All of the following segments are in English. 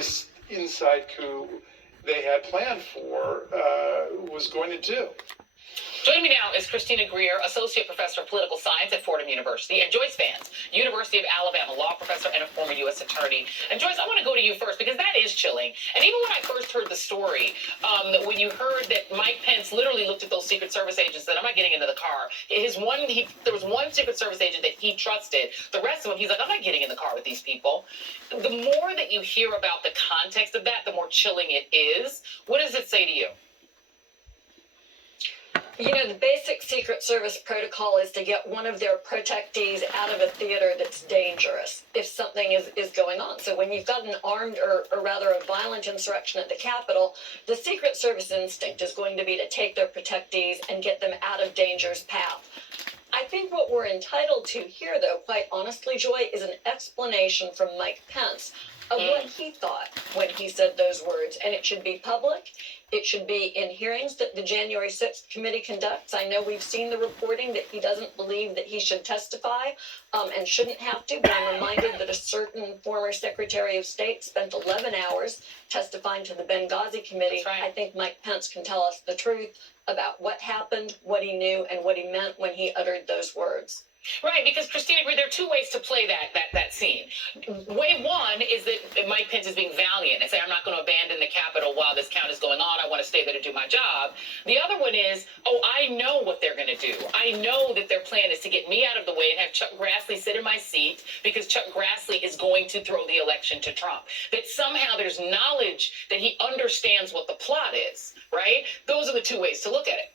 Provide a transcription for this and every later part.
this inside coup they had planned for was going to do. Joining me now is Christina Greer, Associate Professor of Political Science at Fordham University, and Joyce Vance, University of Alabama law professor and a former U.S. attorney. And Joyce, I want to go to you first because that is chilling. And even when I first heard the story, when you heard that Mike Pence literally looked at those Secret Service agents and said, I'm not getting into the car. There was one Secret Service agent that he trusted. The rest of them, he's like, I'm not getting in the car with these people. The more that you hear about the context of that, the more chilling it is. What does it say to you? You know, the basic Secret Service protocol is to get one of their protectees out of a theater that's dangerous if something is going on. So when you've got an armed or rather a violent insurrection at the Capitol, the Secret Service instinct is going to be to take their protectees and get them out of danger's path. I think what we're entitled to here, though, quite honestly, Joy, is an explanation from Mike Pence of what he thought when he said those words. And it should be public. It should be in hearings that the January 6th committee conducts. I know we've seen the reporting that he doesn't believe that he should testify and shouldn't have to, but I'm reminded that a certain former Secretary of State spent 11 hours testifying to the Benghazi committee. Right. I think Mike Pence can tell us the truth about what happened, what he knew, and what he meant when he uttered those words. Right, because Christina, there are two ways to play that scene. Way one is that Mike Pence is being valiant and say, I'm not going to abandon the Capitol while this count is going on. I want to stay there to do my job. The other one is, I know what they're going to do. I know that their plan is to get me out of the way and have Chuck Grassley sit in my seat because Chuck Grassley is going to throw the election to Trump. That somehow there's knowledge that he understands what the plot is, right? Those are the two ways to look at it.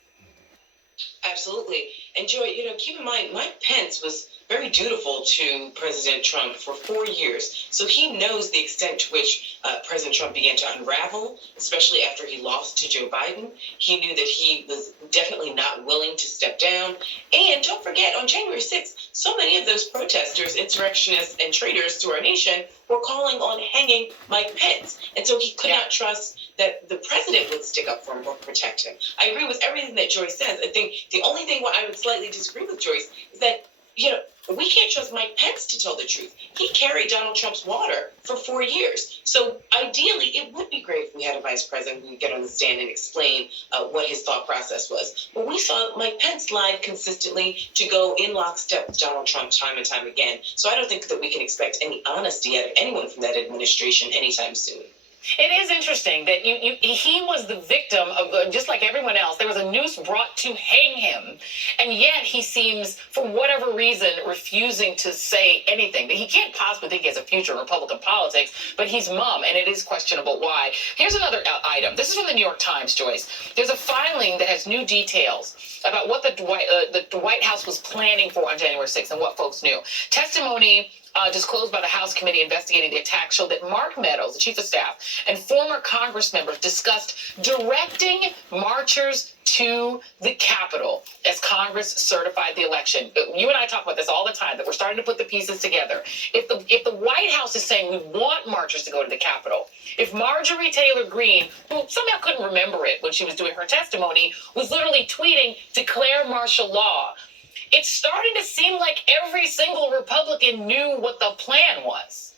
Absolutely. And Joy, keep in mind, Mike Pence was very dutiful to President Trump for 4 years. So he knows the extent to which President Trump began to unravel, especially after he lost to Joe Biden. He knew that he was definitely not willing to step down. And don't forget, on January 6th, so many of those protesters, insurrectionists, and traitors to our nation were calling on hanging Mike Pence. And so he could not trust that the president would stick up for him or protect him. I agree with everything that Joyce says. I think the only thing where I would slightly disagree with Joyce is that, we can't trust Mike Pence to tell the truth. He carried Donald Trump's water for 4 years. So ideally, it would be great if we had a vice president who could get on the stand and explain what his thought process was. But we saw Mike Pence lie consistently to go in lockstep with Donald Trump time and time again. So I don't think that we can expect any honesty out of anyone from that administration anytime soon. It is interesting that he was the victim of, just like everyone else, there was a noose brought to hang him. And yet he seems, for whatever reason, refusing to say anything. That he can't possibly think he has a future in Republican politics, but he's mum, and it is questionable why. Here's another item. This is from the New York Times, Joyce. There's a filing that has new details about what the White House was planning for on January 6th and what folks knew. Testimony disclosed by the House committee investigating the attack showed that Mark Meadows, the chief of staff, and former Congress members discussed directing marchers to the Capitol as Congress certified the election. You and I talk about this all the time, that we're starting to put the pieces together. If the White House is saying we want marchers to go to the Capitol, if Marjorie Taylor Greene, who somehow couldn't remember it when she was doing her testimony, was literally tweeting, declare martial law, it's starting to seem like every single Republican knew what the plan was.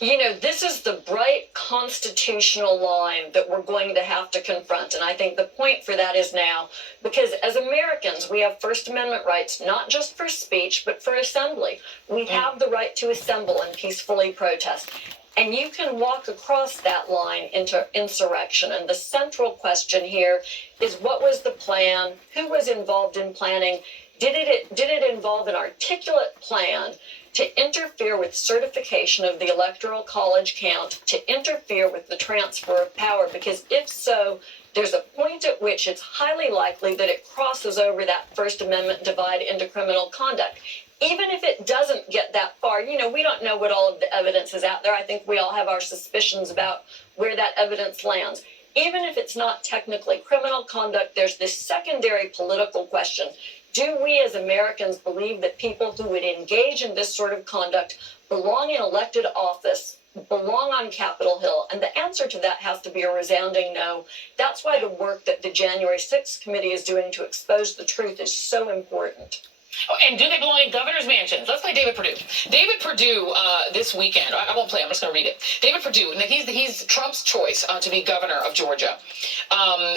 This is the bright constitutional line that we're going to have to confront. And I think the point for that is now, because as Americans, we have First Amendment rights, not just for speech, but for assembly. We have the right to assemble and peacefully protest. And you can walk across that line into insurrection. And the central question here is, what was the plan? Who was involved in planning? Did it involve an articulate plan to interfere with certification of the Electoral College count, to interfere with the transfer of power? Because if so, there's a point at which it's highly likely that it crosses over that First Amendment divide into criminal conduct. Even if it doesn't get that far, we don't know what all of the evidence is out there. I think we all have our suspicions about where that evidence lands. Even if it's not technically criminal conduct, there's this secondary political question. Do we as Americans believe that people who would engage in this sort of conduct belong in elected office, belong on Capitol Hill? And the answer to that has to be a resounding no. That's why the work that the January 6th committee is doing to expose the truth is so important. Oh, and do they belong in governor's mansions? Let's play David Perdue. David Perdue this weekend, I won't play, I'm just going to read it. David Perdue, now he's Trump's choice to be governor of Georgia.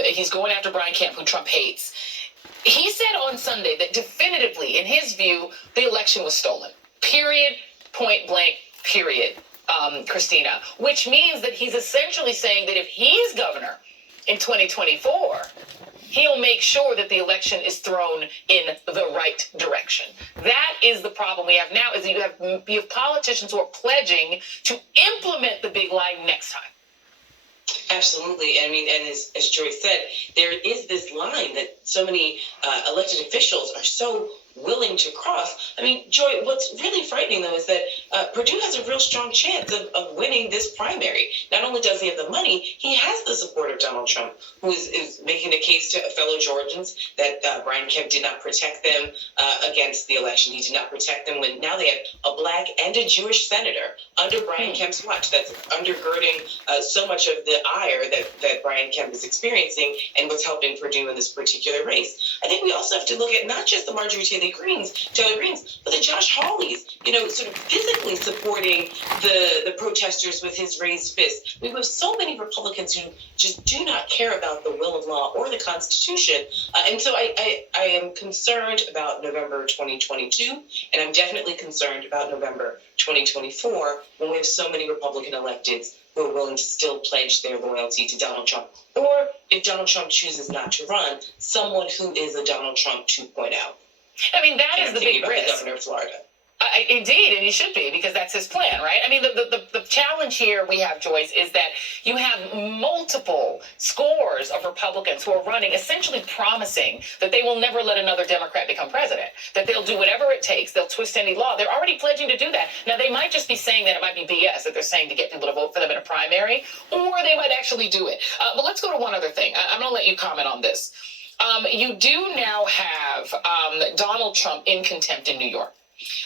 He's going after Brian Kemp, who Trump hates. He said on Sunday that definitively, in his view, the election was stolen. Period, point blank, period, Christina. Which means that he's essentially saying that if he's governor in 2024, he'll make sure that the election is thrown in the right direction. That is the problem we have now, is that you have politicians who are pledging to implement the big lie next time. Absolutely. I mean, and as Joyce said, there is this line that so many elected officials are so willing to cross. I mean, Joy, what's really frightening, though, is that Perdue has a real strong chance of winning this primary. Not only does he have the money, he has the support of Donald Trump, who is making the case to fellow Georgians that Brian Kemp did not protect them against the election. He did not protect them when now they have a black and a Jewish senator under Brian Kemp's watch that's undergirding so much of the ire that Brian Kemp is experiencing and what's helping Perdue in this particular race. I think we also have to look at not just the Marjorie Taylor Greens, but the Josh Hawleys, sort of physically supporting the protesters with his raised fist. We have so many Republicans who just do not care about the will of law or the Constitution. And so I am concerned about November 2022, and I'm definitely concerned about November 2024 when we have so many Republican electeds who are willing to still pledge their loyalty to Donald Trump. Or if Donald Trump chooses not to run, someone who is a Donald Trump 2.0. I mean, that is the big risk. The governor of Florida. Indeed, and he should be, because that's his plan, right? I mean, the challenge here we have, Joyce, is that you have multiple scores of Republicans who are running, essentially promising that they will never let another Democrat become president, that they'll do whatever it takes, they'll twist any law. They're already pledging to do that. Now, they might just be saying that it might be BS, that they're saying to get people to vote for them in a primary, or they might actually do it. But let's go to one other thing. I'm going to let you comment on this. You do now have Donald Trump in contempt in New York.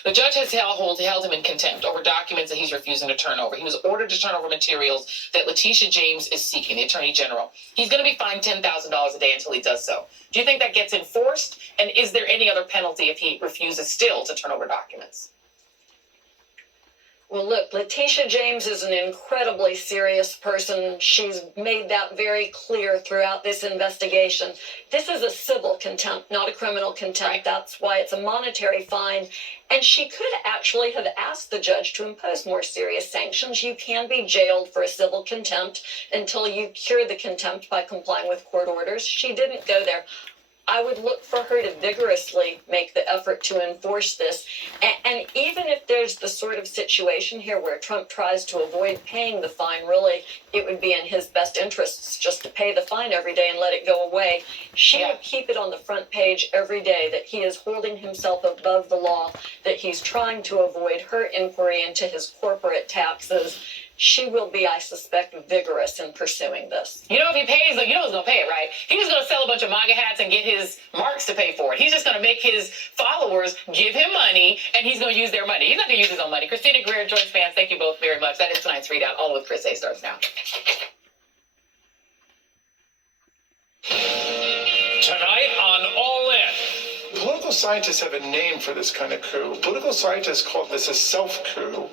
The judge has held him in contempt over documents that he's refusing to turn over. He was ordered to turn over materials that Letitia James is seeking, the Attorney General. He's going to be fined $10,000 a day until he does so. Do you think that gets enforced? And is there any other penalty if he refuses still to turn over documents? Well, look, Letitia James is an incredibly serious person. She's made that very clear throughout this investigation. This is a civil contempt, not a criminal contempt. Right. That's why it's a monetary fine. And she could actually have asked the judge to impose more serious sanctions. You can be jailed for a civil contempt until you cure the contempt by complying with court orders. She didn't go there. I would look for her to vigorously make the effort to enforce this. And even if there's the sort of situation here where Trump tries to avoid paying the fine, really, it would be in his best interests just to pay the fine every day and let it go away. She will keep it on the front page every day that he is holding himself above the law, that he's trying to avoid her inquiry into his corporate taxes. She will be, I suspect, vigorous in pursuing this. If he pays, you know who's going to pay it, right? He was going to sell a bunch of MAGA hats and get his marks to pay for it. He's just going to make his followers give him money, and he's going to use their money. He's not going to use his own money. Christina Greer, Joyce Vance, thank you both very much. That is tonight's Readout. All with Chris A. starts now. Tonight on All In. Political scientists have a name for this kind of coup. Political scientists call this a self-coup.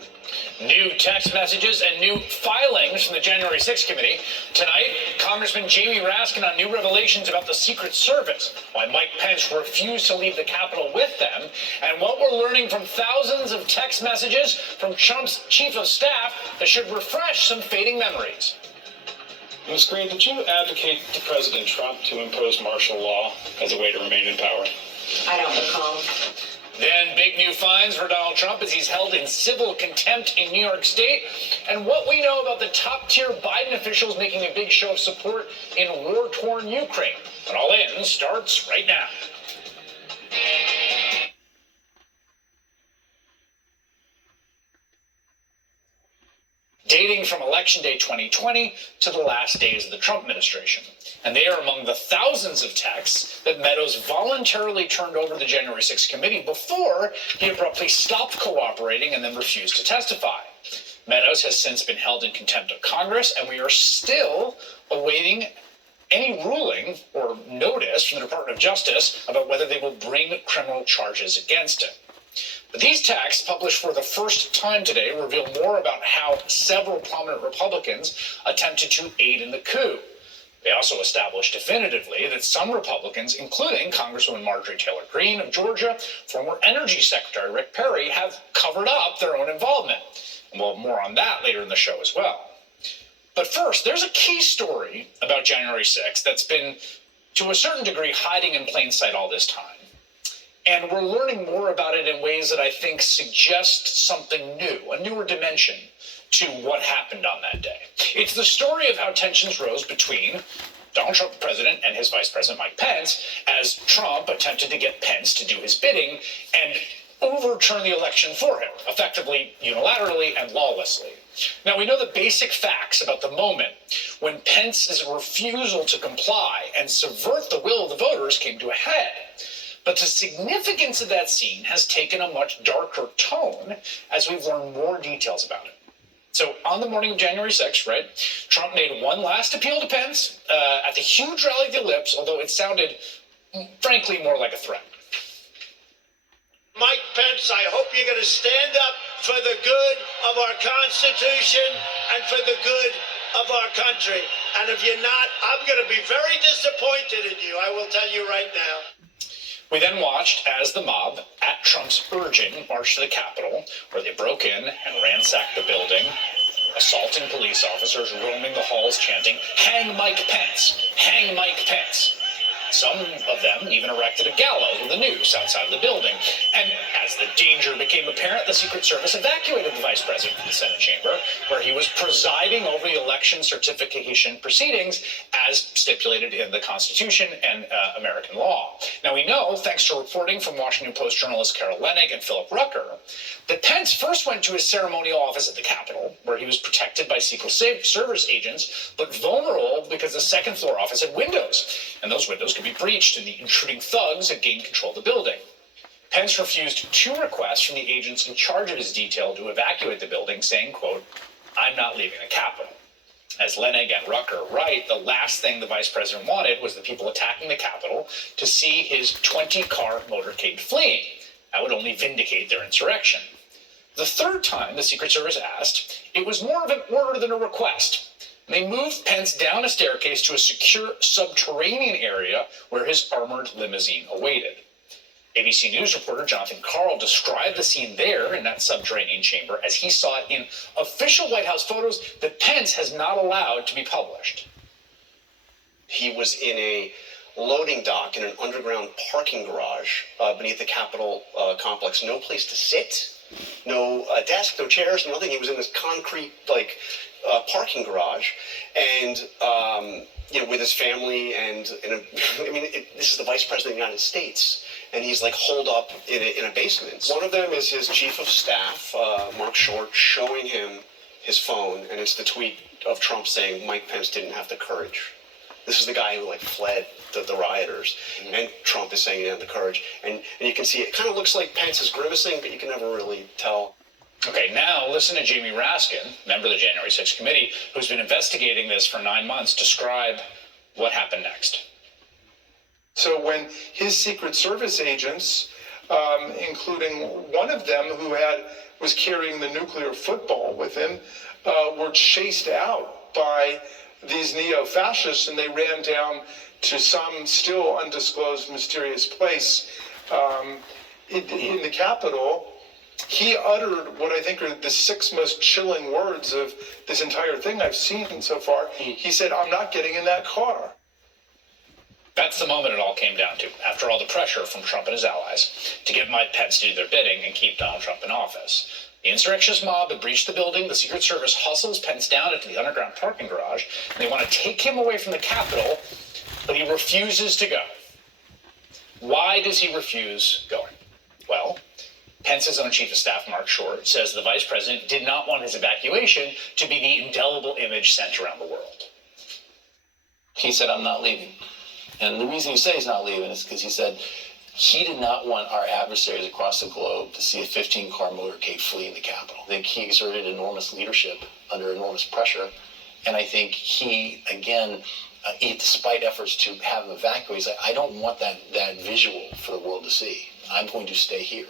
New text messages and new filings from the January 6th committee. Tonight, Congressman Jamie Raskin on new revelations about the Secret Service, why Mike Pence refused to leave the Capitol with them, and what we're learning from thousands of text messages from Trump's chief of staff that should refresh some fading memories. Ms. Green, did you advocate to President Trump to impose martial law as a way to remain in power? I don't recall. Then big new fines for Donald Trump as he's held in civil contempt in New York State, and what we know about the top-tier Biden officials making a big show of support in war-torn Ukraine. But All In starts right now. Dating from Election Day 2020 to the last days of the Trump administration. And they are among the thousands of texts that Meadows voluntarily turned over to the January 6th committee before he abruptly stopped cooperating and then refused to testify. Meadows has since been held in contempt of Congress, and we are still awaiting any ruling or notice from the Department of Justice about whether they will bring criminal charges against him. But these texts, published for the first time today, reveal more about how several prominent Republicans attempted to aid in the coup. They also established definitively that some Republicans, including Congresswoman Marjorie Taylor Greene of Georgia, former Energy Secretary Rick Perry, have covered up their own involvement. And we'll have more on that later in the show as well. But first, there's a key story about January 6th that's been, to a certain degree, hiding in plain sight all this time. And we're learning more about it in ways that I think suggest something new, a newer dimension to what happened on that day. It's the story of how tensions rose between Donald Trump, the president, and his vice president, Mike Pence, as Trump attempted to get Pence to do his bidding and overturn the election for him, effectively, unilaterally, and lawlessly. Now, we know the basic facts about the moment when Pence's refusal to comply and subvert the will of the voters came to a head. But the significance of that scene has taken a much darker tone as we've learned more details about it. So on the morning of January 6th, right, Trump made one last appeal to Pence at the huge rally at the Ellipse, although it sounded, frankly, more like a threat. Mike Pence, I hope you're going to stand up for the good of our Constitution and for the good of our country. And if you're not, I'm going to be very disappointed in you. I will tell you right now. We then watched as the mob, at Trump's urging, marched to the Capitol, where they broke in and ransacked the building, assaulting police officers, roaming the halls, chanting, "Hang Mike Pence! Hang Mike Pence!" Some of them even erected a gallows with a noose outside the building. And as the danger became apparent, the Secret Service evacuated the vice president from the Senate chamber, where he was presiding over the election certification proceedings as stipulated in the Constitution and American law. Now, we know, thanks to reporting from Washington Post journalists Carol Leonnig and Philip Rucker, that Pence first went to his ceremonial office at the Capitol, where he was protected by Secret Service agents, but vulnerable because the second-floor office had windows, and those windows could be breached and the intruding thugs had gained control of the building. Pence refused 2 requests from the agents in charge of his detail to evacuate the building, saying, quote, "I'm not leaving the Capitol." As Leonnig and Rucker write, the last thing the vice president wanted was the people attacking the Capitol to see his 20-car motorcade fleeing. That would only vindicate their insurrection. The third time the Secret Service asked, it was more of an order than a request. They moved Pence down a staircase to a secure subterranean area where his armored limousine awaited. ABC News reporter Jonathan Karl described the scene there in that subterranean chamber as he saw it in official White House photos that Pence has not allowed to be published. He was in a loading dock in an underground parking garage beneath the Capitol complex. No place to sit, no desk, no chairs, nothing. He was in this concrete, parking garage, and with his family, and this is the vice president of the United States, and he's holed up in a basement. One of them is his chief of staff, Mark Short, showing him his phone, and it's the tweet of Trump saying Mike Pence didn't have the courage. This is the guy who fled the rioters, and Trump is saying he didn't have the courage, and you can see it kind of looks like Pence is grimacing, but you can never really tell. Okay, now listen to Jamie Raskin, member of the January 6th committee, who's been investigating this for 9 months, describe what happened next. So when his Secret Service agents, including one of them who was carrying the nuclear football with him, were chased out by these neo-fascists, and they ran down to some still undisclosed mysterious place in the Capitol, he uttered what I think are the 6 most chilling words of this entire thing I've seen so far. He said, "I'm not getting in that car." That's the moment it all came down to, after all the pressure from Trump and his allies to get Mike Pence to do their bidding and keep Donald Trump in office. The insurrectionist mob had breached the building. The Secret Service hustles Pence down into the underground parking garage. And they want to take him away from the Capitol, but he refuses to go. Why does he refuse going? Well, Pence's own chief of staff, Mark Short, says the vice president did not want his evacuation to be the indelible image sent around the world. He said, "I'm not leaving." And the reason he said he's not leaving is because he said he did not want our adversaries across the globe to see a 15-car motorcade flee in the Capitol. I think he exerted enormous leadership under enormous pressure. And I think he, again, despite efforts to have him evacuate. He's like, I don't want that visual for the world to see. I'm going to stay here.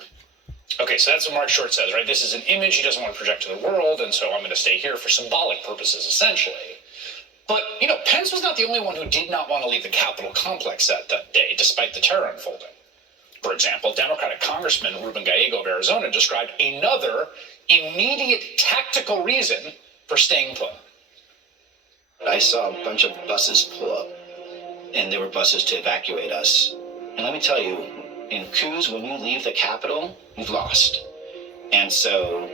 Okay, so that's what Mark Short says, right? This is an image he doesn't want to project to the world, and so I'm going to stay here for symbolic purposes, essentially. But, Pence was not the only one who did not want to leave the Capitol complex that day, despite the terror unfolding. For example, Democratic Congressman Ruben Gallego of Arizona described another immediate tactical reason for staying put. I saw a bunch of buses pull up, and they were buses to evacuate us. And let me tell you, in coups, when you leave the Capitol, you've lost. And so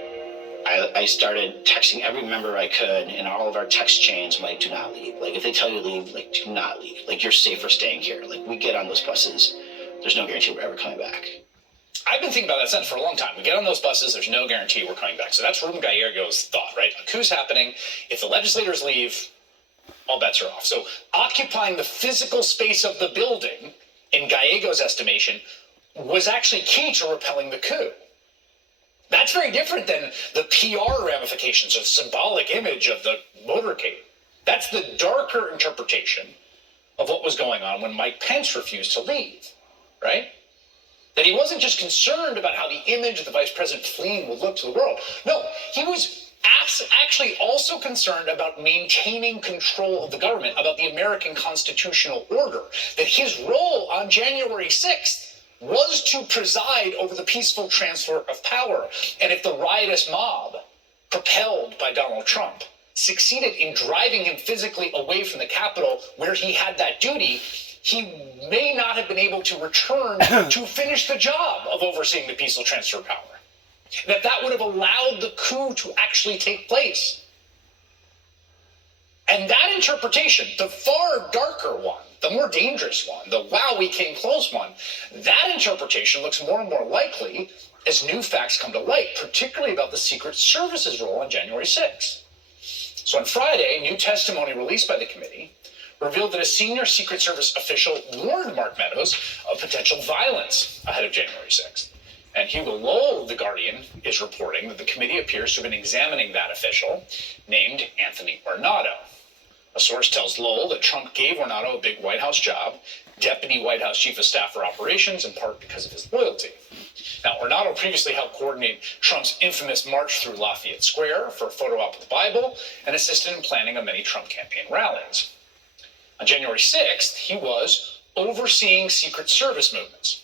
I started texting every member I could in all of our text chains. I'm like, do not leave. Like, if they tell you to leave, like, do not leave. Like, you're safer staying here. Like, we get on those buses. There's no guarantee we're ever coming back. I've been thinking about that sentence for a long time. We get on those buses, there's no guarantee we're coming back. So that's Ruben Gallego's thought, right? A coup's happening. If the legislators leave, all bets are off. So occupying the physical space of the building, in Gallego's estimation, was actually key to repelling the coup. That's very different than the PR ramifications of symbolic image of the motorcade. That's the darker interpretation of what was going on when Mike Pence refused to leave, right? That he wasn't just concerned about how the image of the vice president fleeing would look to the world. No, he was actually also concerned about maintaining control of the government, about the American constitutional order, that his role on January 6th was to preside over the peaceful transfer of power. And if the riotous mob, propelled by Donald Trump, succeeded in driving him physically away from the Capitol where he had that duty, he may not have been able to return to finish the job of overseeing the peaceful transfer of power. That would have allowed the coup to actually take place. And that interpretation, the far darker one, the more dangerous one, the wow, we came close one, that interpretation looks more and more likely as new facts come to light, particularly about the Secret Service's role on January 6th. So on Friday, new testimony released by the committee revealed that a senior Secret Service official warned Mark Meadows of potential violence ahead of January 6th. And Hugo Lowell of The Guardian is reporting that the committee appears to have been examining that official, named Anthony Ornato. A source tells Lowell that Trump gave Ornato a big White House job, Deputy White House Chief of Staff for Operations, in part because of his loyalty. Now, Ornato previously helped coordinate Trump's infamous march through Lafayette Square for a photo op with the Bible and assisted in planning of many Trump campaign rallies. On January 6th, he was overseeing Secret Service movements.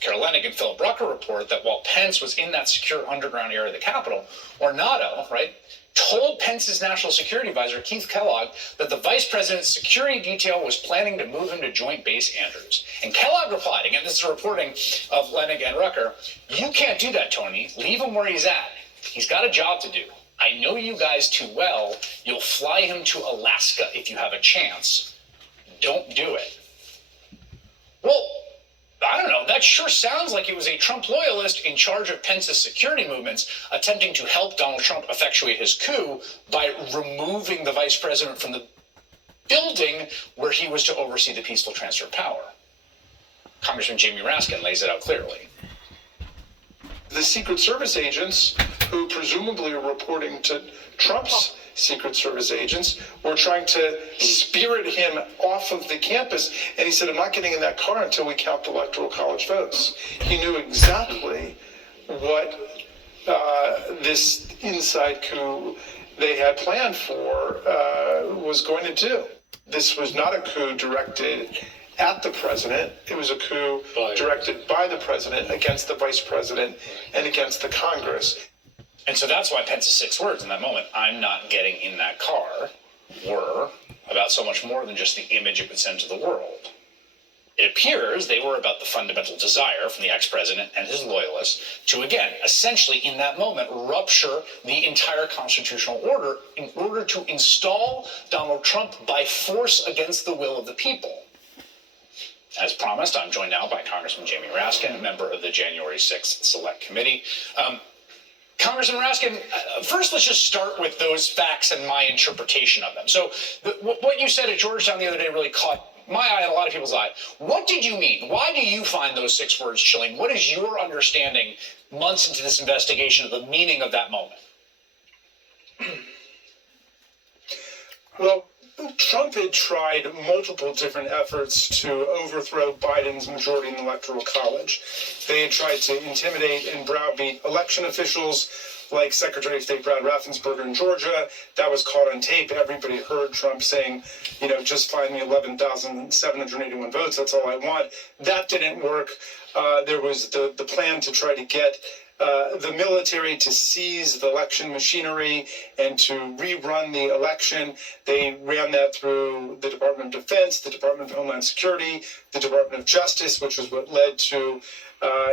Carol Leonnig and Philip Rucker report that while Pence was in that secure underground area of the Capitol, Ornato, told Pence's national security advisor, Keith Kellogg, that the vice president's security detail was planning to move him to Joint Base Andrews. And Kellogg replied, again, this is a reporting of Leonnig and Rucker, "You can't do that, Tony. Leave him where he's at. He's got a job to do. I know you guys too well. You'll fly him to Alaska if you have a chance. Don't do it." Well, I don't know. That sure sounds like it was a Trump loyalist in charge of Pence's security movements attempting to help Donald Trump effectuate his coup by removing the vice president from the building where he was to oversee the peaceful transfer of power. Congressman Jamie Raskin lays it out clearly. The Secret Service agents, who presumably are reporting to Trump's Secret Service agents, were trying to spirit him off of the campus. And he said, "I'm not getting in that car until we count the Electoral College votes." He knew exactly what this inside coup they had planned for was going to do. This was not a coup directed at the president. It was a coup directed by the president against the vice president and against the Congress. And so that's why Pence's 6 words in that moment, "I'm not getting in that car," were about so much more than just the image it would send to the world. It appears they were about the fundamental desire from the ex-president and his loyalists to, again, essentially in that moment, rupture the entire constitutional order in order to install Donald Trump by force against the will of the people. As promised, I'm joined now by Congressman Jamie Raskin, a member of the January 6th Select Committee. Congressman Raskin, first let's just start with those facts and my interpretation of them. So what you said at Georgetown the other day really caught my eye and a lot of people's eye. What did you mean? Why do you find those 6 words chilling? What is your understanding months into this investigation of the meaning of that moment? Well, Trump had tried multiple different efforts to overthrow Biden's majority in the Electoral College. They had tried to intimidate and browbeat election officials like Secretary of State Brad Raffensperger in Georgia. That was caught on tape. Everybody heard Trump saying, just find me 11,781 votes. That's all I want. That didn't work. There was the plan to try to get the military to seize the election machinery and to rerun the election. They ran that through the Department of Defense, the Department of Homeland Security, the Department of Justice, which was what led to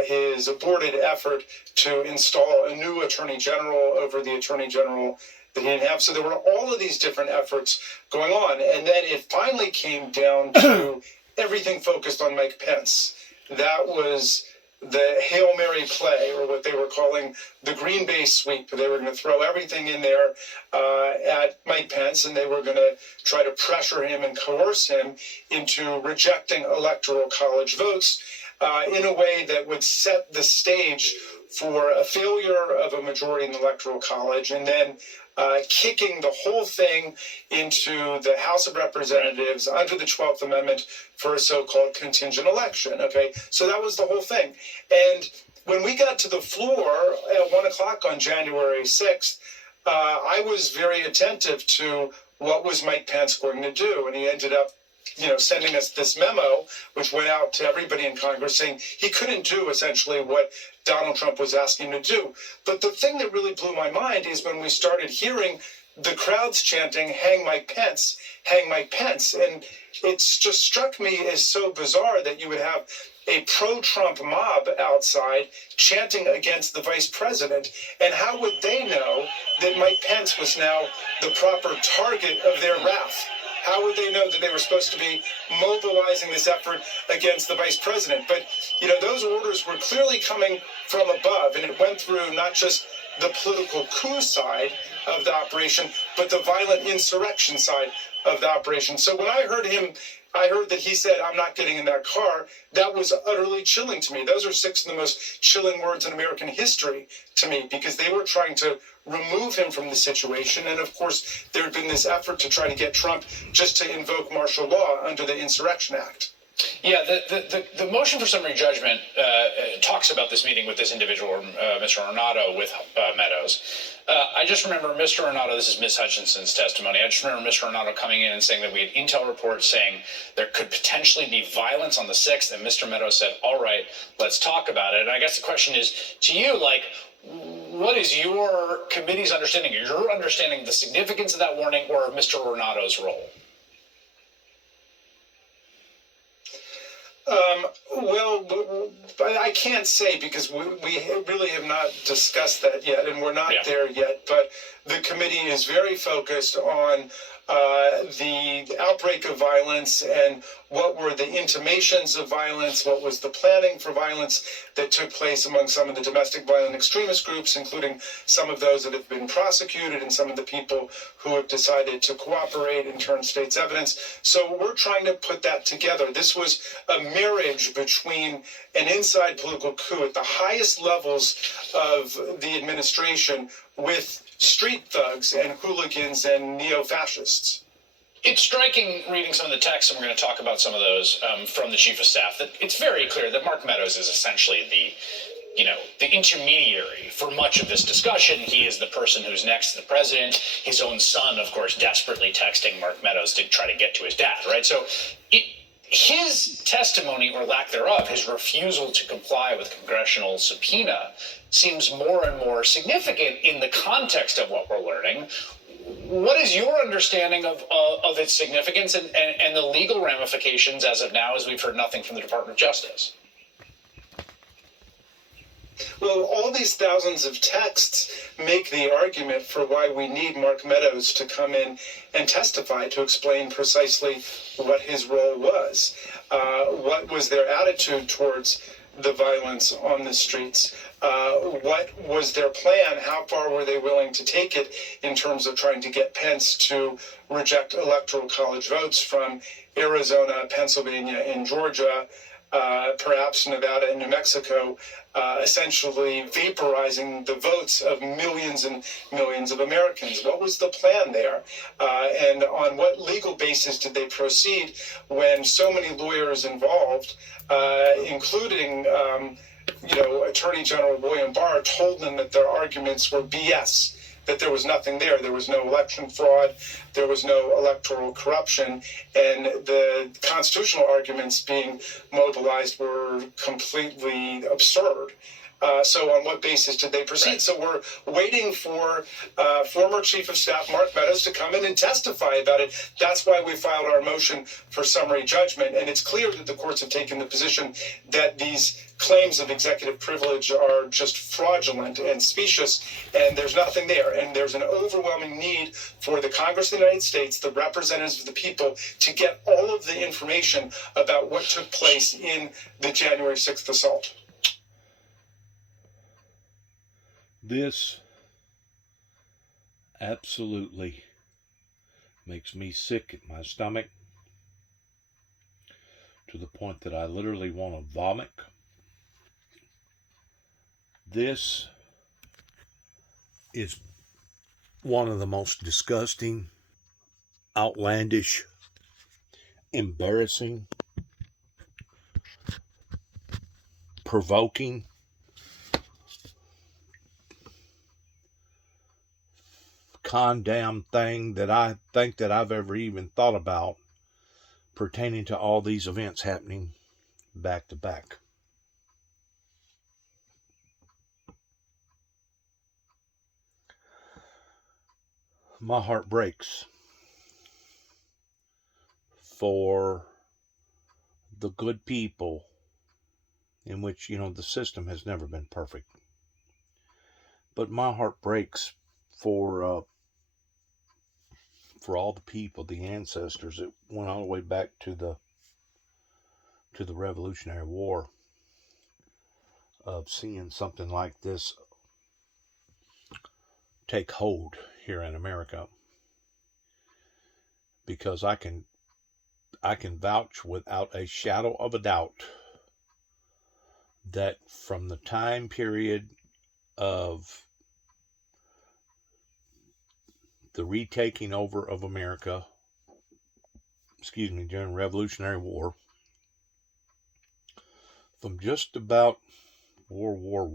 his aborted effort to install a new attorney general over the attorney general that he didn't have. So there were all of these different efforts going on. And then it finally came down to everything focused on Mike Pence. That was the Hail Mary play, or what they were calling the Green Bay sweep. They were going to throw everything in there at Mike Pence, and they were going to try to pressure him and coerce him into rejecting Electoral College votes in a way that would set the stage for a failure of a majority in the Electoral College, and then kicking the whole thing into the House of Representatives under the 12th Amendment for a so-called contingent election. Okay, so that was the whole thing. And when we got to the floor at 1 o'clock on January 6th, I was very attentive to what was Mike Pence going to do, and he ended up sending us this memo, which went out to everybody in Congress saying he couldn't do essentially what Donald Trump was asking him to do. But the thing that really blew my mind is when we started hearing the crowds chanting, "Hang Mike Pence, hang Mike Pence." And it's just struck me as so bizarre that you would have a pro-Trump mob outside chanting against the vice president. And how would they know that Mike Pence was now the proper target of their wrath? How would they know that they were supposed to be mobilizing this effort against the vice president? But, those orders were clearly coming from above, and it went through not just the political coup side of the operation, but the violent insurrection side of the operation. So when I heard that he said, "I'm not getting in that car," that was utterly chilling to me. Those are 6 of the most chilling words in American history to me, because they were trying to remove him from the situation. And of course, there had been this effort to try to get Trump just to invoke martial law under the Insurrection Act. Yeah, the motion for summary judgment talks about this meeting with this individual, Mr. Ornato, with Meadows. I just remember Mr. Ornato, this is Ms. Hutchinson's testimony, I just remember Mr. Ornato coming in and saying that we had intel reports saying there could potentially be violence on the 6th, and Mr. Meadows said, "All right, let's talk about it." And I guess the question is to you, what is your committee's understanding, or your understanding of the significance of that warning, or Mr. Ornato's role? Well, I can't say, because we really have not discussed that yet, and we're not there yet. But the committee is very focused on the outbreak of violence and what were the intimations of violence, what was the planning for violence that took place among some of the domestic violent extremist groups, including some of those that have been prosecuted and some of the people who have decided to cooperate and turn state's evidence. So we're trying to put that together. This was a marriage between an inside political coup at the highest levels of the administration with street thugs and hooligans and neo-fascists. It's striking, reading some of the text, and we're going to talk about some of those from the chief of staff, that it's very clear that Mark Meadows is essentially the intermediary for much of this discussion. He is the person who's next to the president. His own son, of course, desperately texting Mark Meadows to try to get to his dad, right? So his testimony, or lack thereof, his refusal to comply with congressional subpoena, seems more and more significant in the context of what we're learning. What is your understanding of its significance and the legal ramifications as of now, as we've heard nothing from the Department of Justice? Well, all these thousands of texts make the argument for why we need Mark Meadows to come in and testify to explain precisely what his role was. What was their attitude towards the violence on the streets? What was their plan? How far were they willing to take it in terms of trying to get Pence to reject electoral college votes from Arizona, Pennsylvania, and Georgia? perhaps Nevada and New Mexico, essentially vaporizing the votes of millions and millions of Americans. What was the plan there? And on what legal basis did they proceed when so many lawyers involved, including Attorney General William Barr, told them that their arguments were BS, that there was nothing there. There was no election fraud. There was no electoral corruption. And the constitutional arguments being mobilized were completely absurd. So on what basis did they proceed? Right. So we're waiting for former Chief of Staff Mark Meadows to come in and testify about it. That's why we filed our motion for summary judgment. And it's clear that the courts have taken the position that these claims of executive privilege are just fraudulent and specious, and there's nothing there. And there's an overwhelming need for the Congress of the United States, the representatives of the people, to get all of the information about what took place in the January 6th assault. This absolutely makes me sick at my stomach to the point that I literally want to vomit. This is one of the most disgusting, outlandish, embarrassing, provoking, condemned thing that I think that I've ever even thought about pertaining to all these events happening back to back. My heart breaks for the good people, in which, the system has never been perfect. But my heart breaks for all the people, the ancestors that went all the way back to the Revolutionary War, of seeing something like this take hold here in America. Because I can vouch without a shadow of a doubt that from the time period of the retaking over of America, during the Revolutionary War, from just about World War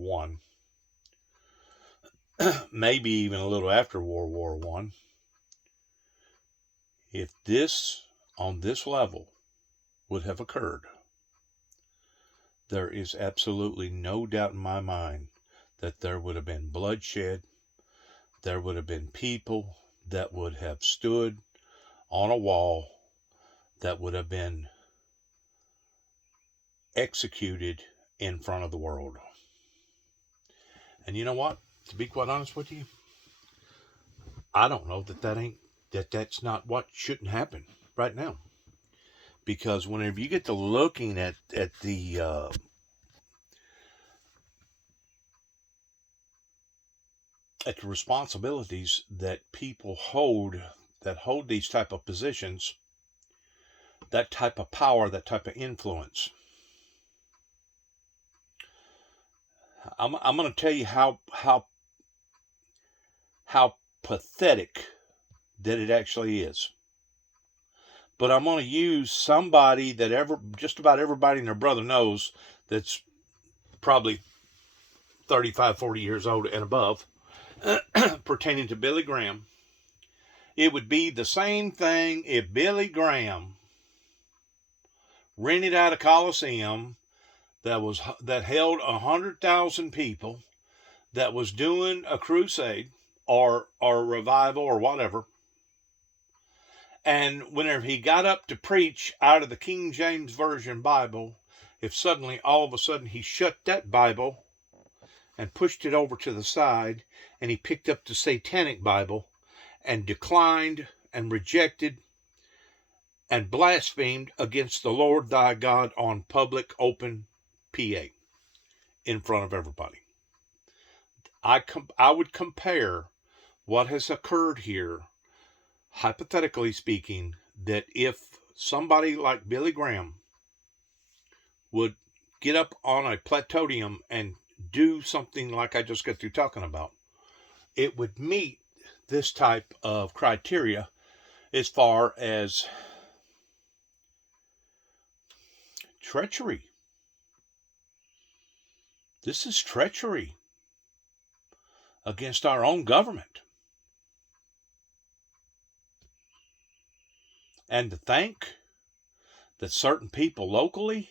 I, maybe even a little after World War I, if this, on this level, would have occurred, there is absolutely no doubt in my mind that there would have been bloodshed. There would have been people that would have stood on a wall, that would have been executed in front of the world. And you know what? To be quite honest with you, I don't know that's not what shouldn't happen right now. Because whenever you get to looking at the responsibilities that people hold, that hold these type of positions, that type of power, that type of influence, I'm going to tell you how pathetic that it actually is. But I'm going to use somebody that just about everybody and their brother knows, that's probably 35, 40 years old and above, pertaining to Billy Graham. It would be the same thing if Billy Graham rented out a Coliseum that held 100,000 people, that was doing a crusade or a revival or whatever. And whenever he got up to preach out of the King James Version Bible, if suddenly, all of a sudden, he shut that Bible and pushed it over to the side, and he picked up the Satanic Bible and declined and rejected and blasphemed against the Lord thy God on public open PA in front of everybody. I would compare what has occurred here, hypothetically speaking, that if somebody like Billy Graham would get up on a platodium and do something like I just got through talking about, it would meet this type of criteria as far as treachery. This is treachery against our own government. And to think that certain people locally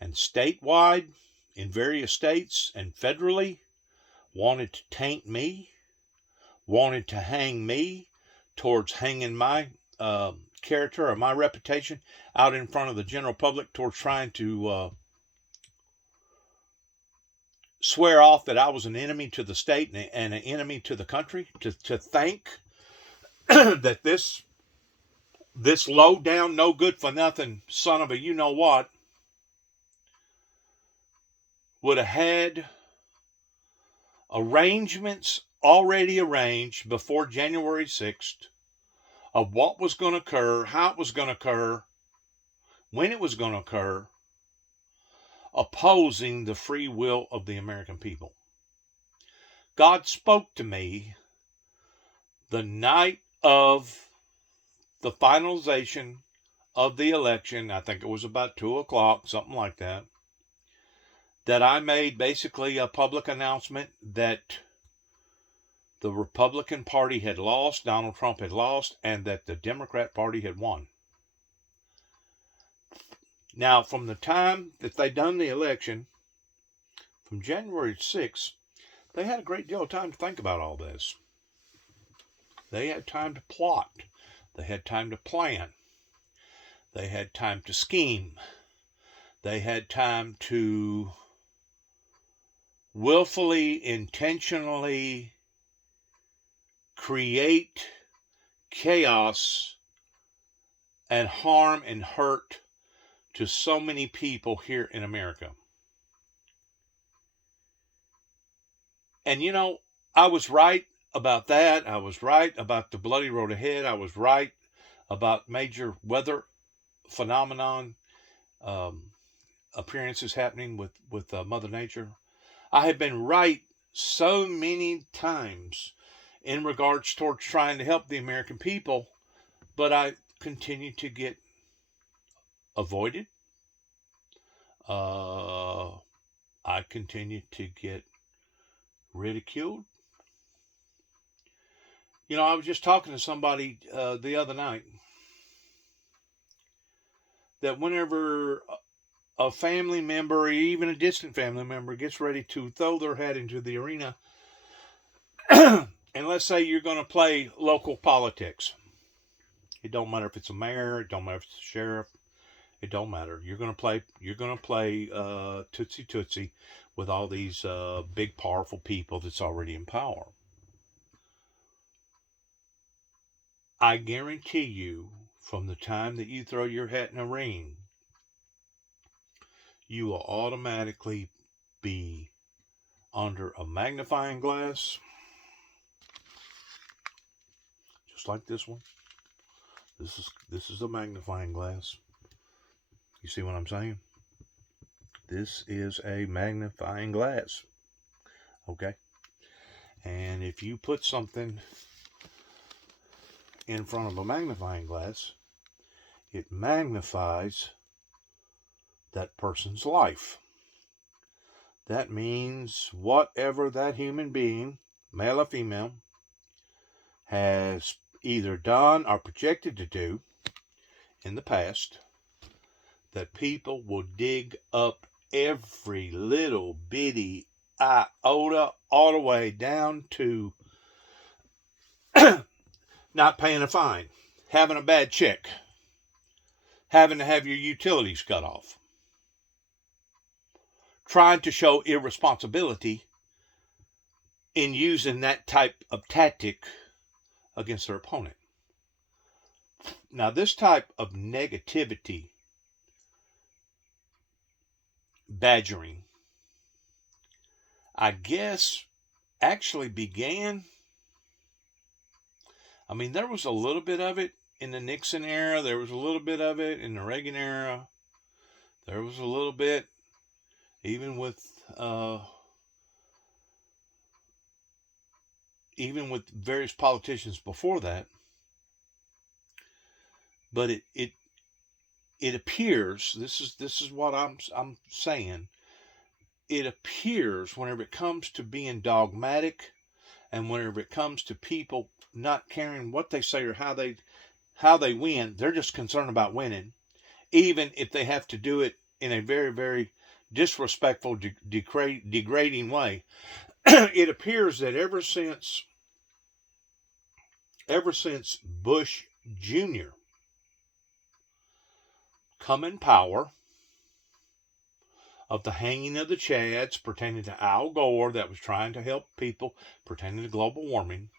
and statewide in various states and federally wanted to taint me, wanted to hang me towards hanging my character or my reputation out in front of the general public, towards trying to swear off that I was an enemy to the state and an enemy to the country. To think that this low down, no good for nothing son of a you know what would have had arrangements already arranged before January 6th of what was going to occur, how it was going to occur, when it was going to occur, opposing the free will of the American people. God spoke to me the night of the finalization of the election. I think it was about 2 o'clock, something like that, that I made basically a public announcement that the Republican Party had lost, Donald Trump had lost, and that the Democrat Party had won. Now, from the time that they done the election, from January 6th, they had a great deal of time to think about all this. They had time to plot. They had time to plan. They had time to scheme. They had time to willfully, intentionally create chaos and harm and hurt to so many people here in America. And you know, I was right about that. I was right about the bloody road ahead. I was right about major weather phenomenon appearances happening with Mother Nature. I have been right so many times in regards towards trying to help the American people, but I continue to get avoided. I continue to get ridiculed. You know, I was just talking to somebody the other night that whenever a family member, or even a distant family member, gets ready to throw their hat into the arena, and let's say you're going to play local politics. It don't matter if it's a mayor, it don't matter if it's a sheriff, it don't matter. You're going to play Tootsie Tootsie with all these big, powerful people that's already in power. I guarantee you, from the time that you throw your hat in a ring, you will automatically be under a magnifying glass, just like this one. This is a magnifying glass. You see what I'm saying? This is a magnifying glass. Okay? And if you put something in front of a magnifying glass, it magnifies that person's life. That means whatever that human being, male or female, has either done or projected to do in the past, that people will dig up every little bitty iota all the way down to not paying a fine, having a bad check, having to have your utilities cut off, trying to show irresponsibility in using that type of tactic against their opponent. Now, this type of negativity, badgering, I guess actually began, I mean, there was a little bit of it in the Nixon era. There was a little bit of it in the Reagan era. There was a little bit, even with various politicians before that. But it appears, this is what I'm saying. It appears whenever it comes to being dogmatic, and whenever it comes to people not caring what they say or how they win, they're just concerned about winning, even if they have to do it in a very, very disrespectful, degrading way. It appears that ever since Bush Jr. come in power, of the hanging of the Chads pertaining to Al Gore that was trying to help people pertaining to global warming,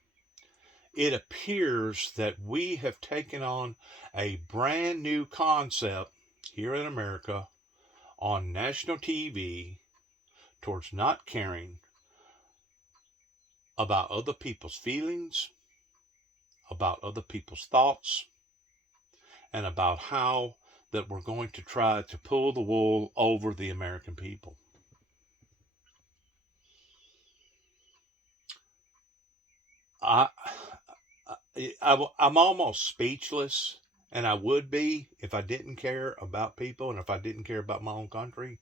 it appears that we have taken on a brand new concept here in America on national TV towards not caring about other people's feelings, about other people's thoughts, and about how that we're going to try to pull the wool over the American people. I'm almost speechless, and I would be if I didn't care about people and if I didn't care about my own country.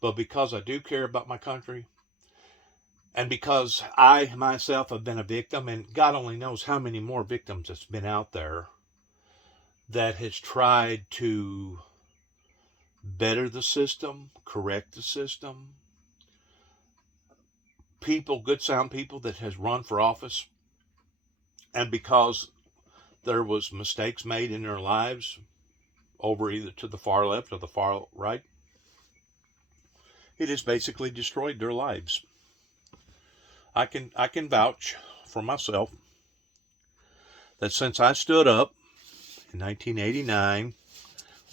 But because I do care about my country, and because I myself have been a victim, and God only knows how many more victims that's been out there that has tried to better the system, correct the system, people, good sound people that has run for office, and because there was mistakes made in their lives over either to the far left or the far right, it has basically destroyed their lives. I can vouch for myself that since I stood up in 1989,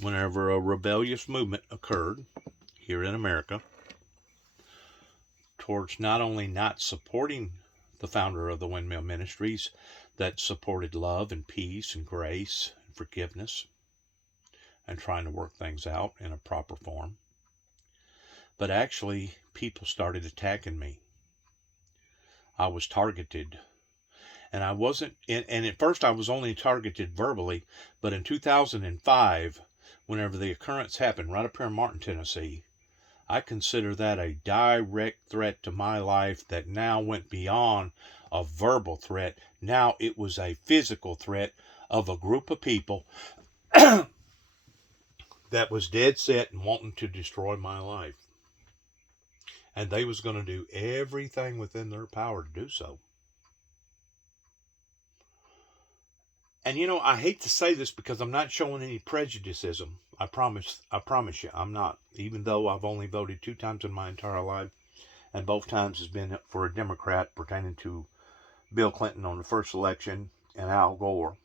whenever a rebellious movement occurred here in America towards not only not supporting the founder of the Windmill Ministries that supported love and peace and grace and forgiveness and trying to work things out in a proper form, but actually people started attacking me. I was targeted. And I wasn't, and at first I was only targeted verbally, but in 2005, whenever the occurrence happened right up here in Martin, Tennessee, I consider that a direct threat to my life that now went beyond a verbal threat. Now it was a physical threat of a group of people that was dead set and wanting to destroy my life. And they was going to do everything within their power to do so. And I hate to say this because I'm not showing any prejudicism. I promise you, I'm not. Even though I've only voted 2 times in my entire life, and both times has been for a Democrat pertaining to Bill Clinton on the first election and Al Gore.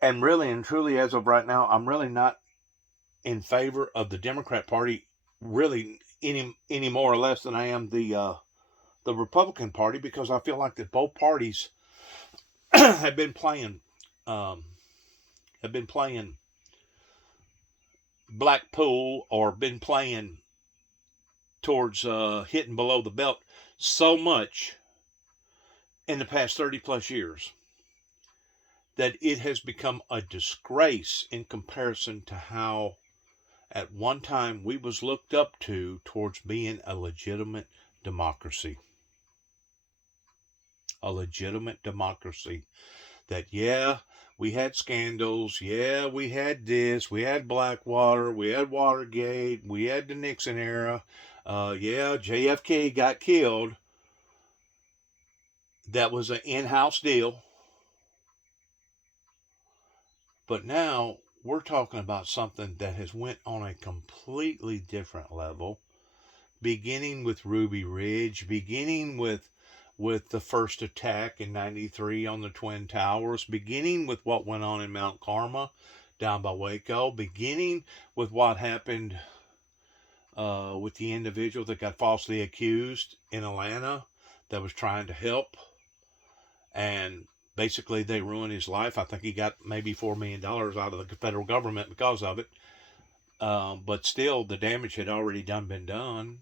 And really and truly, as of right now, I'm really not in favor of the Democrat Party, really any more or less than I am the Republican Party, because I feel like that both parties have been playing Blackpool, or been playing towards hitting below the belt so much in the past 30 plus years that it has become a disgrace in comparison to how at one time we was looked up to towards being a legitimate democracy. A legitimate democracy. That, yeah, we had scandals, yeah, we had this, we had Blackwater, we had Watergate, we had the Nixon era, yeah, JFK got killed. That was an in-house deal. But now we're talking about something that has went on a completely different level, beginning with Ruby Ridge, beginning with the first attack in 93 on the Twin Towers, beginning with what went on in Mount Carmel down by Waco, beginning with what happened with the individual that got falsely accused in Atlanta that was trying to help. And Basically, they ruined his life. I think he got maybe $4 million out of the federal government because of it. But still, the damage had already been done.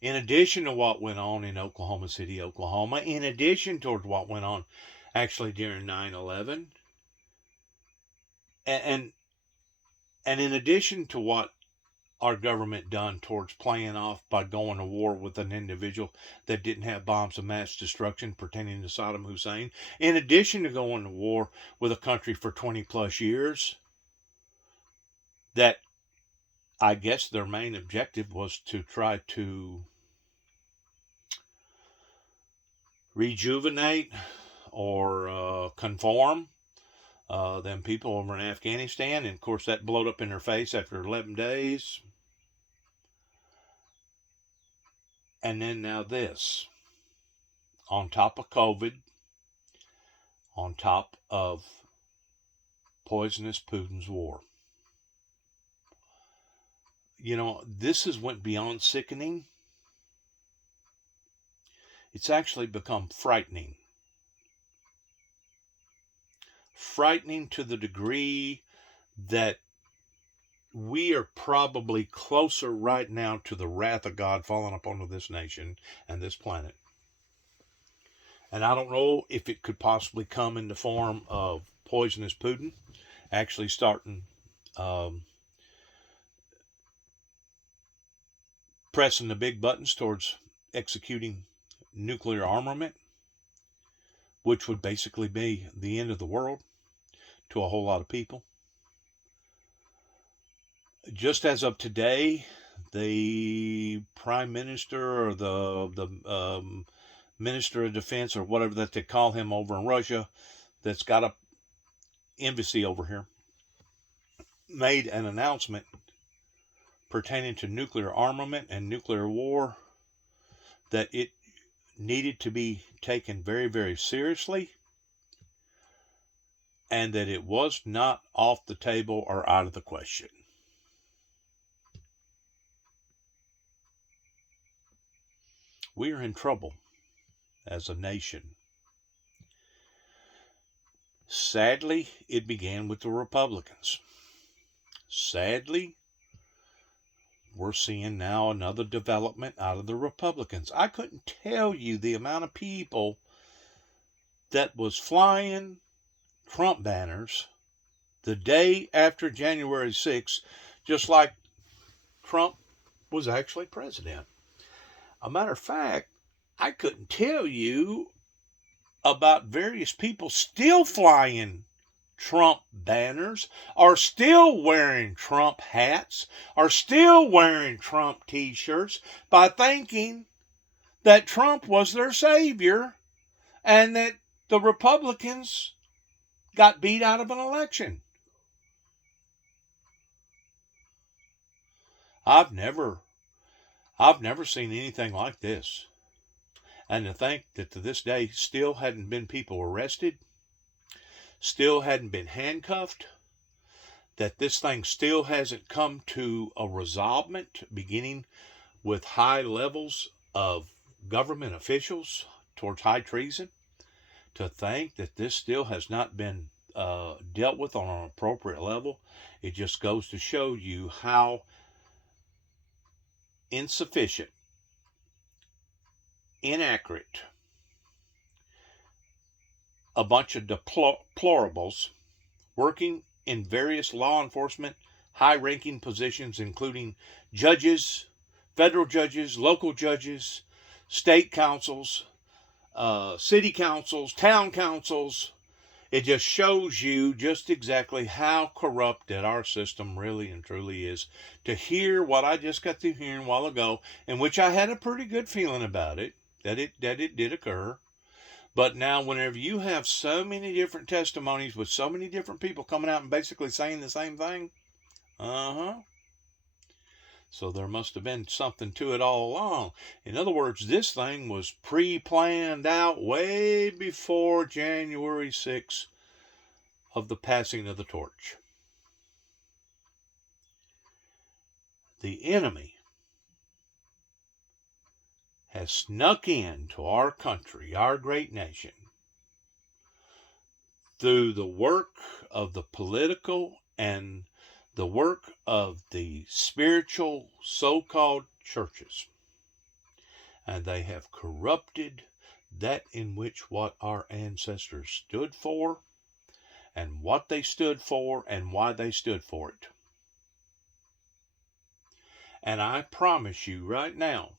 In addition to what went on in Oklahoma City, Oklahoma, in addition to what went on actually during 9/11, and in addition to what our government done towards playing off by going to war with an individual that didn't have bombs of mass destruction pertaining to Saddam Hussein, in addition to going to war with a country for 20 plus years, that I guess their main objective was to try to rejuvenate or conform them people over in Afghanistan. And of course, that blowed up in their face after 11 days. And then now this, on top of COVID, on top of poisonous Putin's war. You know, this has went beyond sickening. It's actually become frightening. Frightening to the degree that we are probably closer right now to the wrath of God falling upon this nation and this planet. And I don't know if it could possibly come in the form of poisonous Putin actually starting pressing the big buttons towards executing nuclear armament, which would basically be the end of the world to a whole lot of people. Just as of today, the Prime Minister or the Minister of Defense or whatever that they call him over in Russia that's got a embassy over here made an announcement pertaining to nuclear armament and nuclear war that it needed to be taken very, very seriously, and that it was not off the table or out of the question. We are in trouble as a nation. Sadly, it began with the Republicans. Sadly, we're seeing now another development out of the Republicans. I couldn't tell you the amount of people that was flying Trump banners the day after January 6th, just like Trump was actually president. A matter of fact, I couldn't tell you about various people still flying Trump banners, are still wearing Trump hats, are still wearing Trump t-shirts by thinking that Trump was their savior and that the Republicans got beat out of an election. I've never seen anything like this. And to think that to this day still hadn't been people arrested, still hadn't been handcuffed, that this thing still hasn't come to a resolvement, beginning with high levels of government officials towards high treason, to think that this still has not been dealt with on an appropriate level, it just goes to show you how insufficient, inaccurate, a bunch of deplorables working in various law enforcement, high-ranking positions, including judges, federal judges, local judges, state councils, city councils, town councils. It just shows you just exactly how corrupt that our system really and truly is. To hear what I just got through hearing a while ago, in which I had a pretty good feeling about it, that it did occur. But now whenever you have so many different testimonies with so many different people coming out and basically saying the same thing, so there must have been something to it all along. In other words, this thing was pre-planned out way before January 6th of the passing of the torch. The enemy has snuck into our country, our great nation, through the work of the political and the work of the spiritual so-called churches. And they have corrupted that in which what our ancestors stood for, and what they stood for, and why they stood for it. And I promise you right now,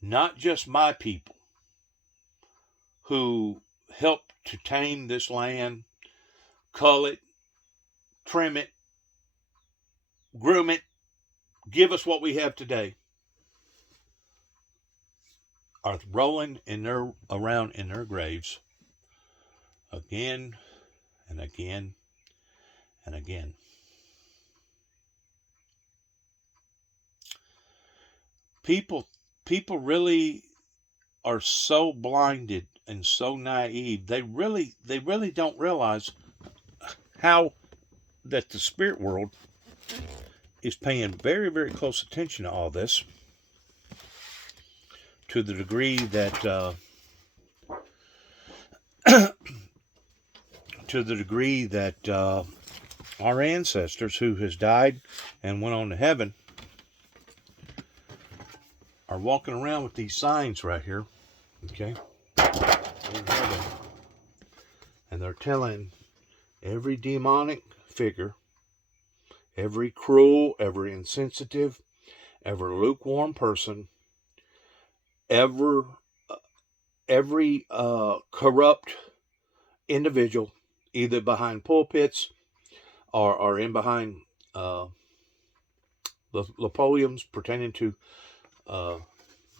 not just my people who helped to tame this land, cull it, trim it, groom it, give us what we have today, are rolling around in their graves again and again and again. People really are so blinded and so naive. They really don't realize how that the spirit world is paying very, very close attention to all this, to the degree that our ancestors who has died and went on to heaven are walking around with these signs right here, okay? And they're telling every demonic figure, every cruel, every insensitive, every lukewarm person, every corrupt individual, either behind pulpits or in behind the podiums, pertaining to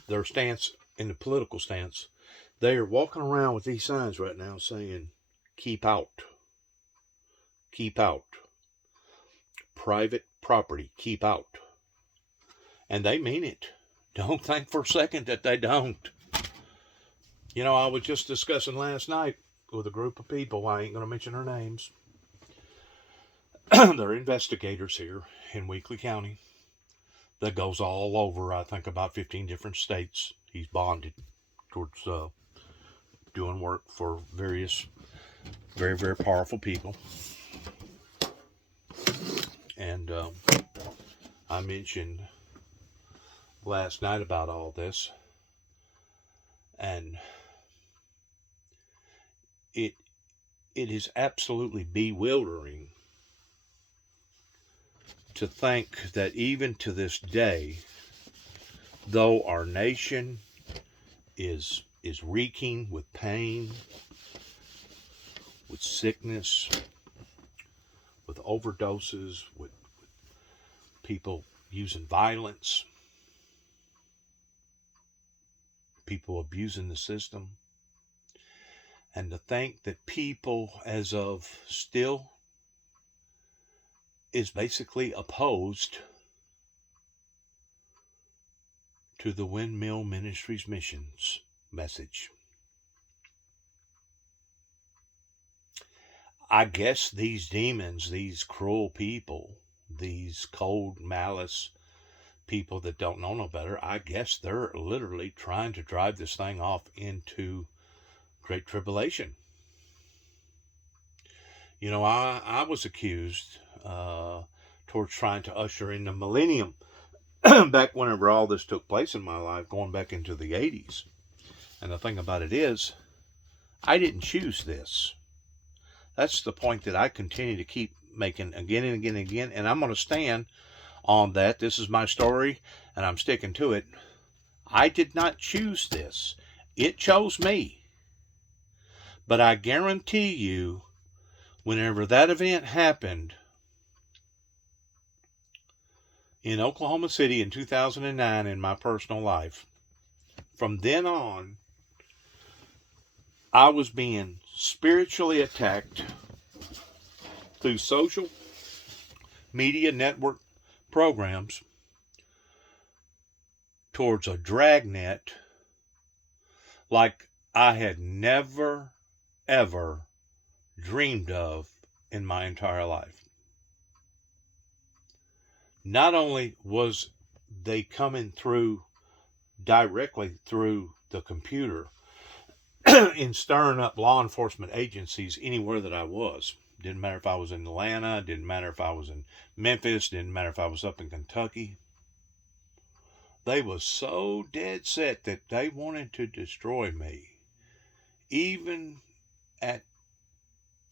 their stance in the political stance. They are walking around with these signs right now saying, keep out, keep out, private property, keep out. And they mean it. Don't think for a second that they don't. You know, I was just discussing last night with a group of people, I ain't going to mention their names. They're investigators here in Weakley County that goes all over, I think, about 15 different states. He's bonded towards doing work for various very, very powerful people. And I mentioned last night about all this, and it is absolutely bewildering to think that even to this day, though our nation is reeking with pain, with sickness, with overdoses, with people using violence, people abusing the system, and to think that people as of still is basically opposed to the Windmill Ministries missions message. I guess these demons, these cruel people, these cold malice people that don't know no better, I guess they're literally trying to drive this thing off into Great Tribulation. You know, I was accused towards trying to usher in the millennium back whenever all this took place in my life, going back into the 80s. And the thing about it is, I didn't choose this. That's the point that I continue to keep making again and again and again, and I'm going to stand on that. This is my story, and I'm sticking to it. I did not choose this. It chose me. But I guarantee you, whenever that event happened in Oklahoma City in 2009 in my personal life, from then on, I was being spiritually attacked through social media network programs towards a dragnet like I had never, ever dreamed of in my entire life. Not only was they coming through directly through the computer in stirring up law enforcement agencies anywhere that I was. Didn't matter if I was in Atlanta, didn't matter if I was in Memphis, didn't matter if I was up in Kentucky. They was so dead set that they wanted to destroy me, even at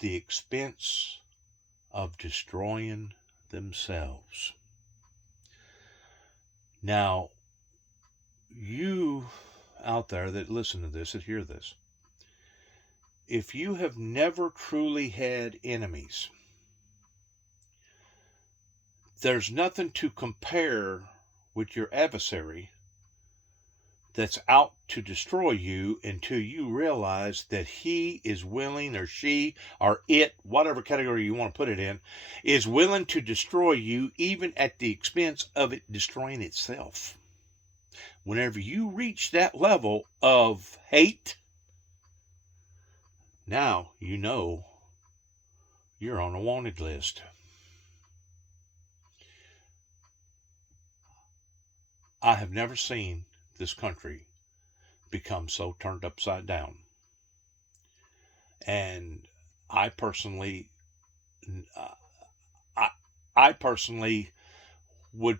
the expense of destroying themselves. Now, you out there that listen to this, that hear this, if you have never truly had enemies, there's nothing to compare with your adversary that's out to destroy you until you realize that he is willing, or she, or it, whatever category you want to put it in, is willing to destroy you even at the expense of it destroying itself. Whenever you reach that level of hate, now you know you're on a wanted list. I have never seen this country become so turned upside down. And I personally would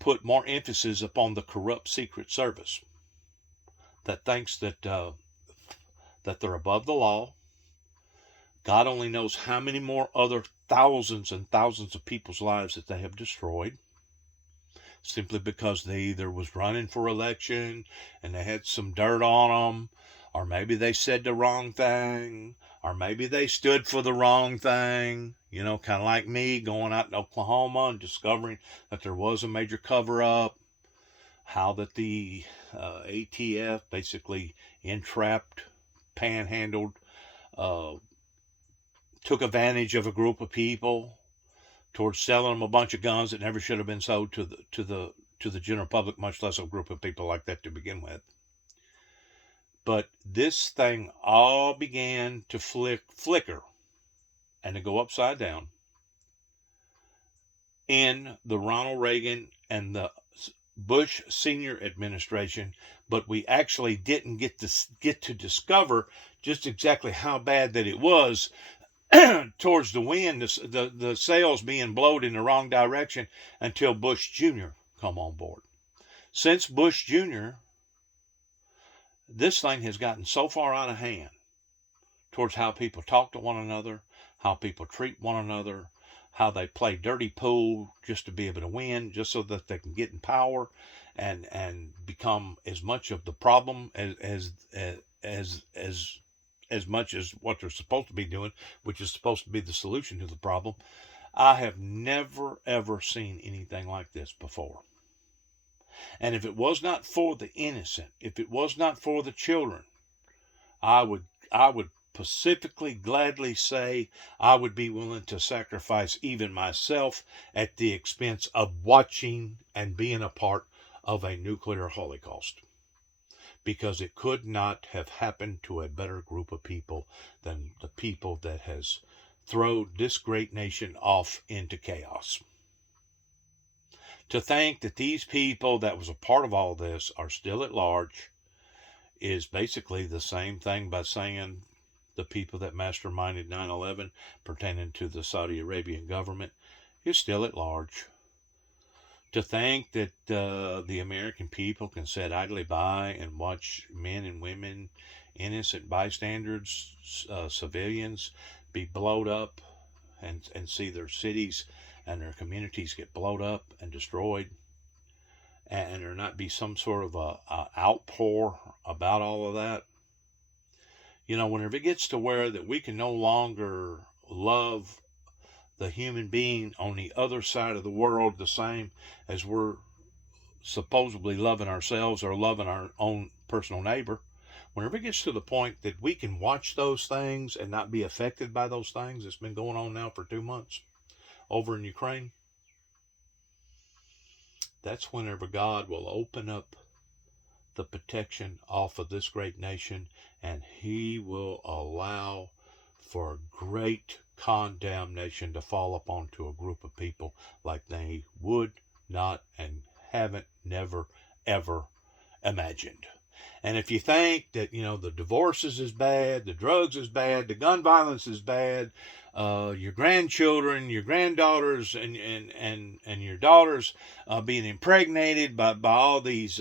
put more emphasis upon the corrupt Secret Service that thinks that they're above the law. God only knows how many more other thousands and thousands of people's lives that they have destroyed, simply because they either was running for election and they had some dirt on them, or maybe they said the wrong thing, or maybe they stood for the wrong thing. You know, kind of like me going out in Oklahoma and discovering that there was a major cover-up, how that the ATF basically entrapped, panhandled, took advantage of a group of people towards selling them a bunch of guns that never should have been sold to the general public, much less a group of people like that to begin with. But this thing all began to flicker and to go upside down in the Ronald Reagan and the Bush Senior administration, but we actually didn't get to discover just exactly how bad that it was towards the wind, the sails being blown in the wrong direction, until Bush Jr. come on board. Since Bush Jr., this thing has gotten so far out of hand towards how people talk to one another, how people treat one another, how they play dirty pool just to be able to win, just so that they can get in power and become as much of the problem as much as what they're supposed to be doing, which is supposed to be the solution to the problem. I have never ever seen anything like this before. And if it was not for the innocent, if it was not for the children, I would pacifically, gladly say I would be willing to sacrifice even myself at the expense of watching and being a part of a nuclear holocaust. Because it could not have happened to a better group of people than the people that has thrown this great nation off into chaos. To think that these people that was a part of all this are still at large is basically the same thing by saying the people that masterminded 9/11 pertaining to the Saudi Arabian government is still at large. To think that the American people can sit idly by and watch men and women, innocent bystanders, civilians, be blowed up and see their cities and their communities get blowed up and destroyed, and there not be some sort of a outpour about all of that. You know, whenever it gets to where that we can no longer love the human being on the other side of the world the same as we're supposedly loving ourselves or loving our own personal neighbor, whenever it gets to the point that we can watch those things and not be affected by those things, it's been going on now for 2 months over in Ukraine, that's whenever God will open up the protection off of this great nation, and he will allow for great condemnation to fall upon to a group of people like they would not and haven't never ever imagined. And if you think that, the divorces is bad, the drugs is bad, the gun violence is bad, your grandchildren, your granddaughters, and your daughters being impregnated by all these,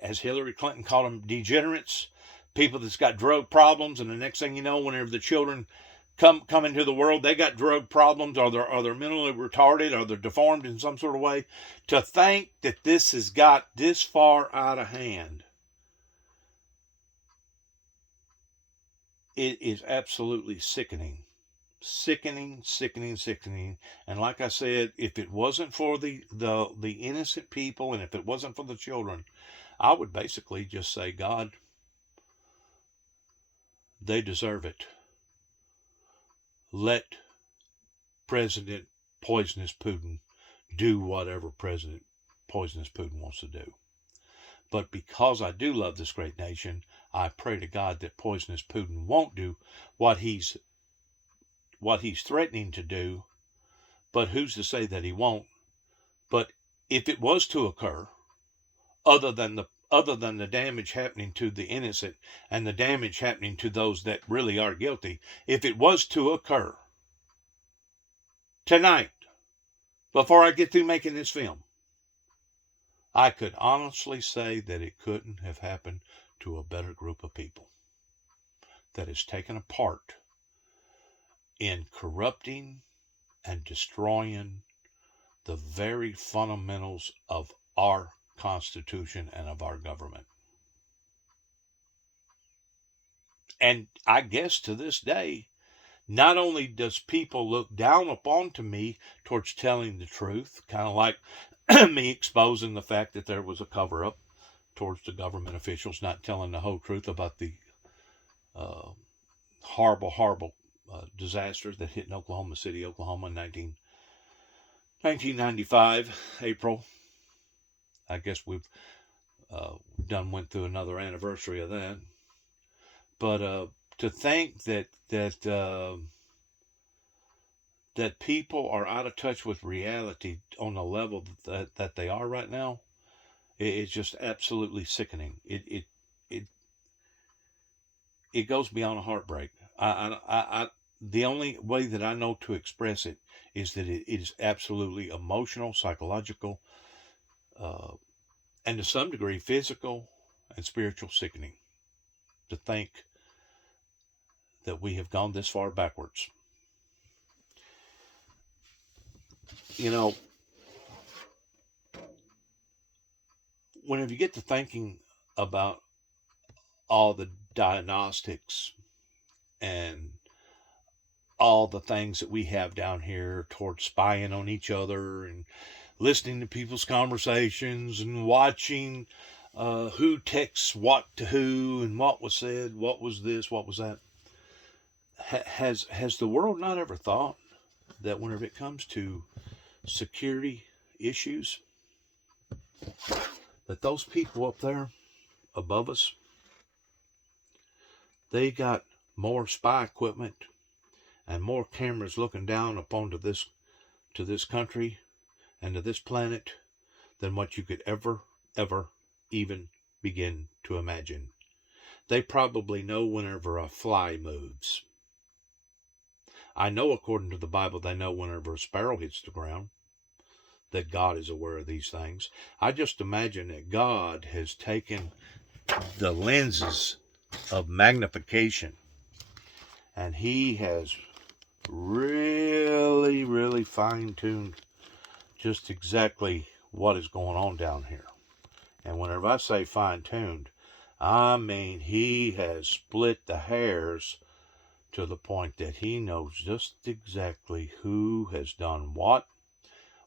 as Hillary Clinton called them, degenerates, people that's got drug problems, and the next thing you know, whenever the children come into the world, they got drug problems, or they're mentally retarded, or they're deformed in some sort of way. To think that this has got this far out of hand, it is absolutely sickening. Sickening. And like I said, if it wasn't for the innocent people, and if it wasn't for the children, I would basically just say, God, they deserve it. Let President Poisonous Putin do whatever President Poisonous Putin wants to do. But because I do love this great nation, I pray to God that Poisonous Putin won't do what he's threatening to do. But who's to say that he won't? But if it was to occur, other than the damage happening to the innocent and the damage happening to those that really are guilty, if it was to occur tonight, before I get through making this film, I could honestly say that it couldn't have happened to a better group of people that has taken a part in corrupting and destroying the very fundamentals of our Constitution and of our government. And I guess to this day, not only does people look down upon to me towards telling the truth, kind of like me exposing the fact that there was a cover-up towards the government officials not telling the whole truth about the horrible disaster that hit in Oklahoma City, Oklahoma in 1995, April. I guess we've went through another anniversary of that. But to think that people are out of touch with reality on the level that they are right now, it's just absolutely sickening. It goes beyond a heartbreak. The only way that I know to express it is that it is absolutely emotional, psychological, and to some degree physical and spiritual sickening to think that we have gone this far backwards. Whenever you get to thinking about all the diagnostics and all the things that we have down here towards spying on each other and listening to people's conversations and watching who texts what to who and what was said, what was this, what was that. Has the world not ever thought that whenever it comes to security issues, that those people up there above us, they got more spy equipment and more cameras looking down upon to this country and to this planet than what you could ever even begin to imagine. They probably know whenever a fly moves. I know according to the Bible they know whenever a sparrow hits the ground, that God is aware of these things. I just imagine that God has taken the lenses of magnification and he has really fine-tuned just exactly what is going on down here. And whenever I say fine-tuned, I mean he has split the hairs to the point that he knows just exactly who has done what,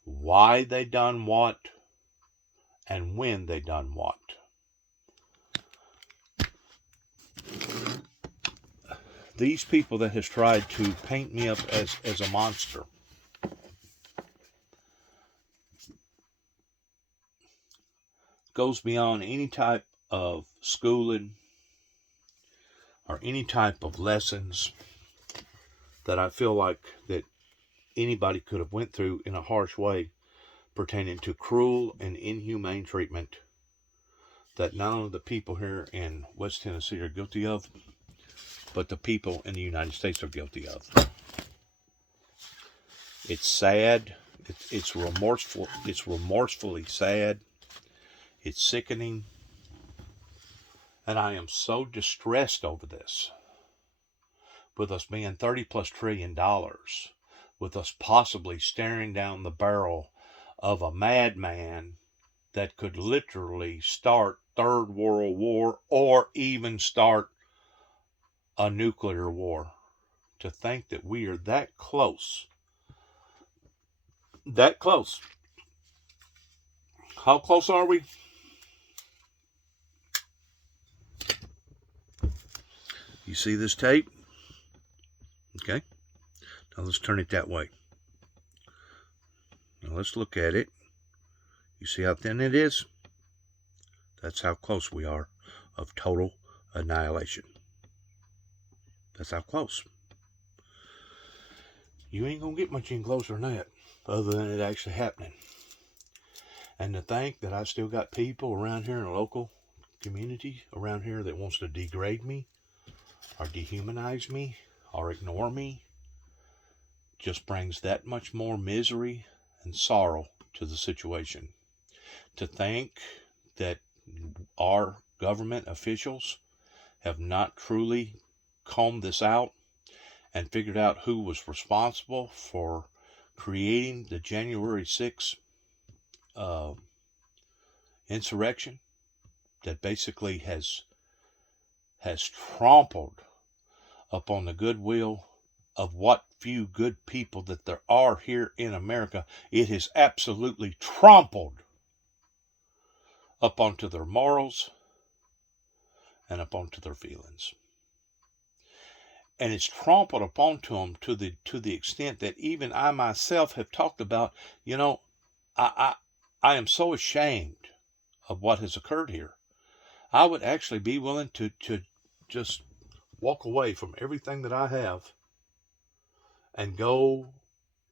why they done what, and when they done what. These people that has tried to paint me up as a monster goes beyond any type of schooling or any type of lessons that I feel like that anybody could have went through in a harsh way pertaining to cruel and inhumane treatment that not only the people here in West Tennessee are guilty of, but the people in the United States are guilty of. It's sad. It's remorseful. It's remorsefully sad. It's sickening. And I am so distressed over this. With us being $30+ trillion, with us possibly staring down the barrel of a madman that could literally start Third World War or even start a nuclear war. To think that we are that close. That close. How close are we? You see this tape? Okay. Now let's turn it that way. Now let's look at it. You see how thin it is? That's how close we are of total annihilation. That's how close. You ain't gonna get much any closer than that, other than it actually happening. And to think that I still got people around here in the local community around here that wants to degrade me, or dehumanize me, or ignore me, just brings that much more misery and sorrow to the situation. To think that our government officials have not truly combed this out and figured out who was responsible for creating the January 6th insurrection that basically has trampled upon the goodwill of what few good people that there are here in America. It has absolutely trampled up onto their morals and up onto their feelings. And it's trampled upon to them to the extent that even I myself have talked about, I am so ashamed of what has occurred here. I would actually be willing to just walk away from everything that I have and go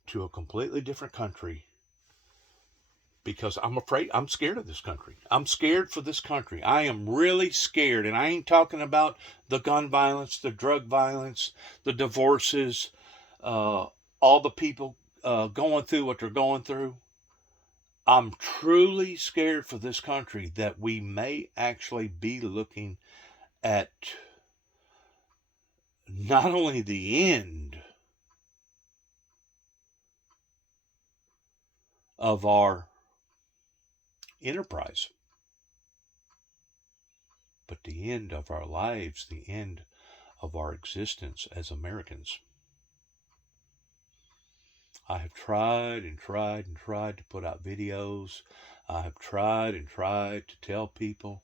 to a completely different country, because I'm scared of this country. I'm scared for this country. I am really scared. And I ain't talking about the gun violence, the drug violence, the divorces, all the people going through what they're going through. I'm truly scared for this country that we may actually be looking at not only the end of our enterprise, but the end of our lives, the end of our existence as Americans. I have tried and tried and tried to put out videos. I have tried and tried to tell people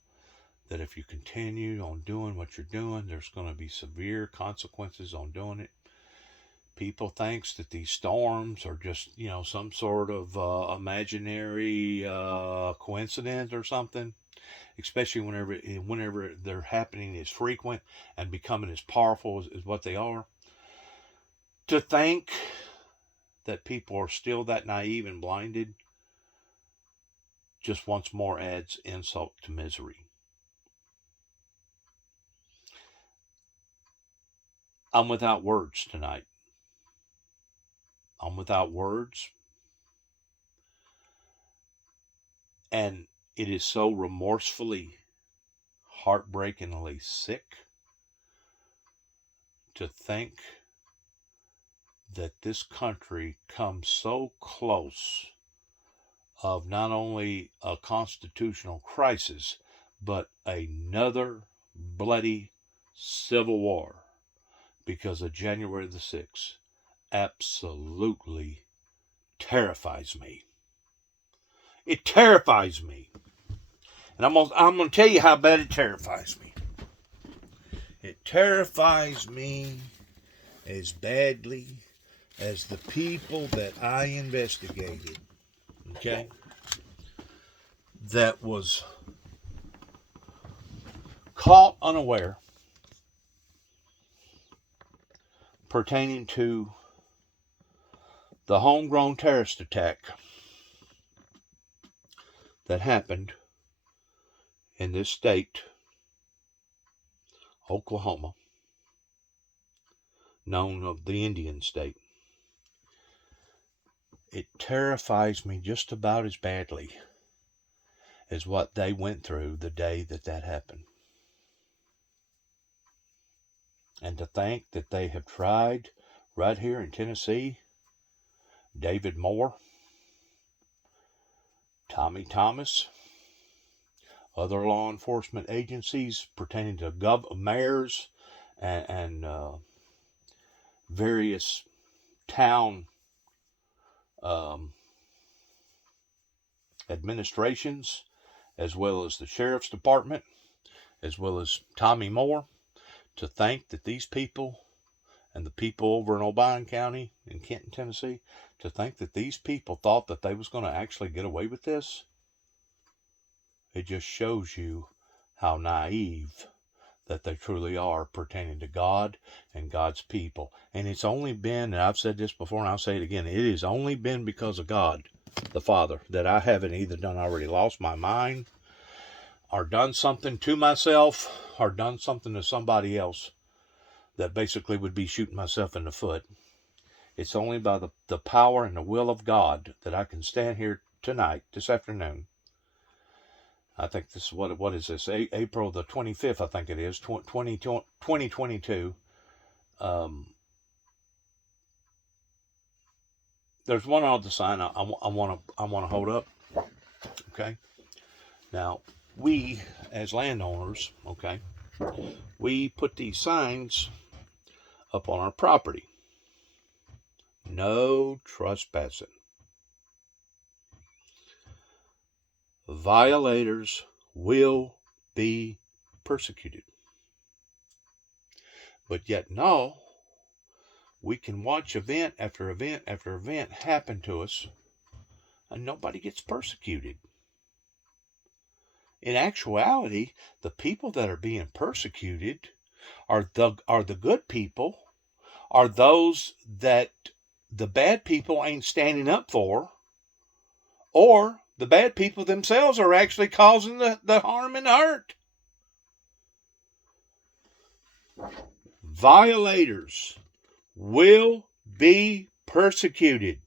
that if you continue on doing what you're doing, there's going to be severe consequences on doing it. People thinks that these storms are just, some sort of imaginary coincidence or something. Especially whenever they're happening as frequent and becoming as powerful as what they are. To think that people are still that naive and blinded just once more adds insult to misery. I'm without words tonight. I'm without words. And it is so remorsefully, heartbreakingly sick to think that this country comes so close of not only a constitutional crisis, but another bloody civil war because of January the 6th. Absolutely terrifies me. It terrifies me. And I'm going to tell you how bad it terrifies me. It terrifies me as badly as the people that I investigated, okay, that was caught unaware pertaining to the homegrown terrorist attack that happened in this state, Oklahoma, known as the Indian state. It terrifies me just about as badly as what they went through the day that that happened. And to think that they have tried right here in Tennessee, David Moore, Tommy Thomas, other law enforcement agencies pertaining to mayors and various town administrations, as well as the sheriff's department, as well as Tommy Moore, to think that these people and the people over in Obion County in Kenton, Tennessee, to think that these people thought that they was going to actually get away with this. It just shows you how naive that they truly are pertaining to God and God's people. And it's only been, and I've said this before and I'll say it again, it has only been because of God, the Father, that I haven't either done already lost my mind, or done something to myself, or done something to somebody else that basically would be shooting myself in the foot. It's only by the power and the will of God that I can stand here tonight, this afternoon. I think this is what is this? April the 25th, I think it is, 2022. There's one other sign I want to hold up. Okay. Now, we as landowners, okay, we put these signs up on our property. No trespassing. Violators will be persecuted. But yet no, we can watch event after event after event happen to us and nobody gets persecuted. In actuality, the people that are being persecuted are the good people, are those that the bad people ain't standing up for, or the bad people themselves are actually causing the harm and the hurt. Violators will be persecuted.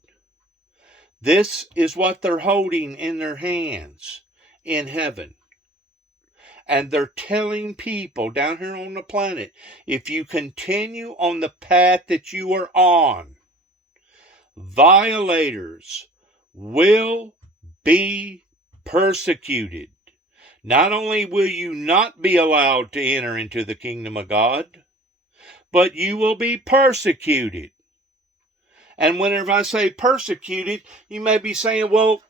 This is what they're holding in their hands in heaven. And they're telling people down here on the planet, if you continue on the path that you are on, violators will be persecuted. Not only will you not be allowed to enter into the kingdom of God, but you will be persecuted. And whenever I say persecuted, you may be saying, well,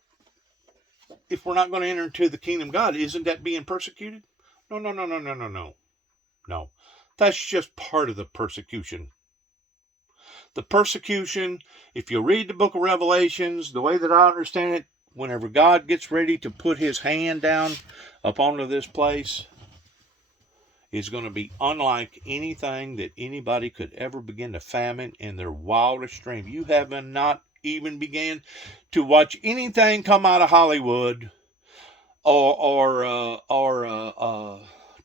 if we're not going to enter into the kingdom of God, isn't that being persecuted? No. No. That's just part of the persecution. The persecution, if you read the book of Revelations, the way that I understand it, whenever God gets ready to put his hand down up onto this place, is going to be unlike anything that anybody could ever begin to fathom in their wildest dream. You have not even began to watch anything come out of Hollywood or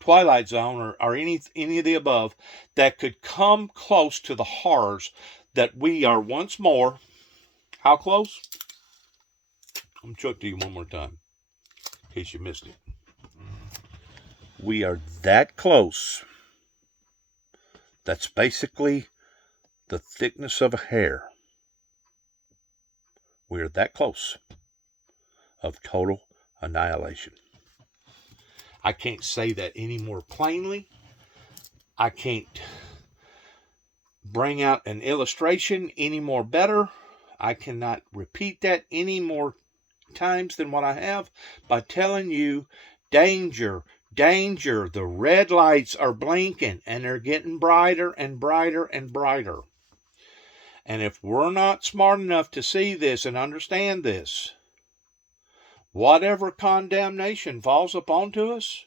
Twilight Zone or any of the above that could come close to the horrors that we are once more. How close? I'm going to show it to you one more time in case you missed it. We are that close. That's basically the thickness of a hair. We are that close of total annihilation. I can't say that any more plainly. I can't bring out an illustration any more better. I cannot repeat that any more times than what I have by telling you, danger, danger. The red lights are blinking and they're getting brighter and brighter and brighter. And if we're not smart enough to see this and understand this, whatever condemnation falls upon to us,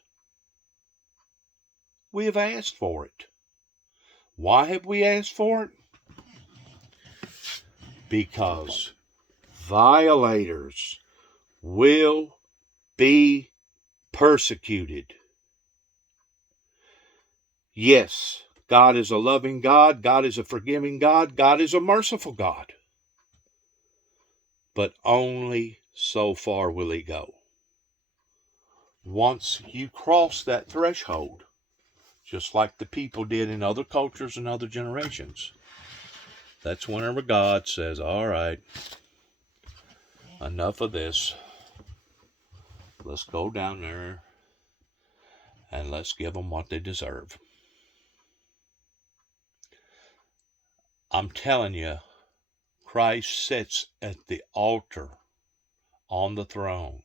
we have asked for it. Why have we asked for it? Because violators will be persecuted. Yes, God is a loving God. God is a forgiving God. God is a merciful God. But only so far will He go. Once you cross that threshold, just like the people did in other cultures and other generations, that's whenever God says, all right, enough of this. Let's go down there and let's give them what they deserve. I'm telling you, Christ sits at the altar on the throne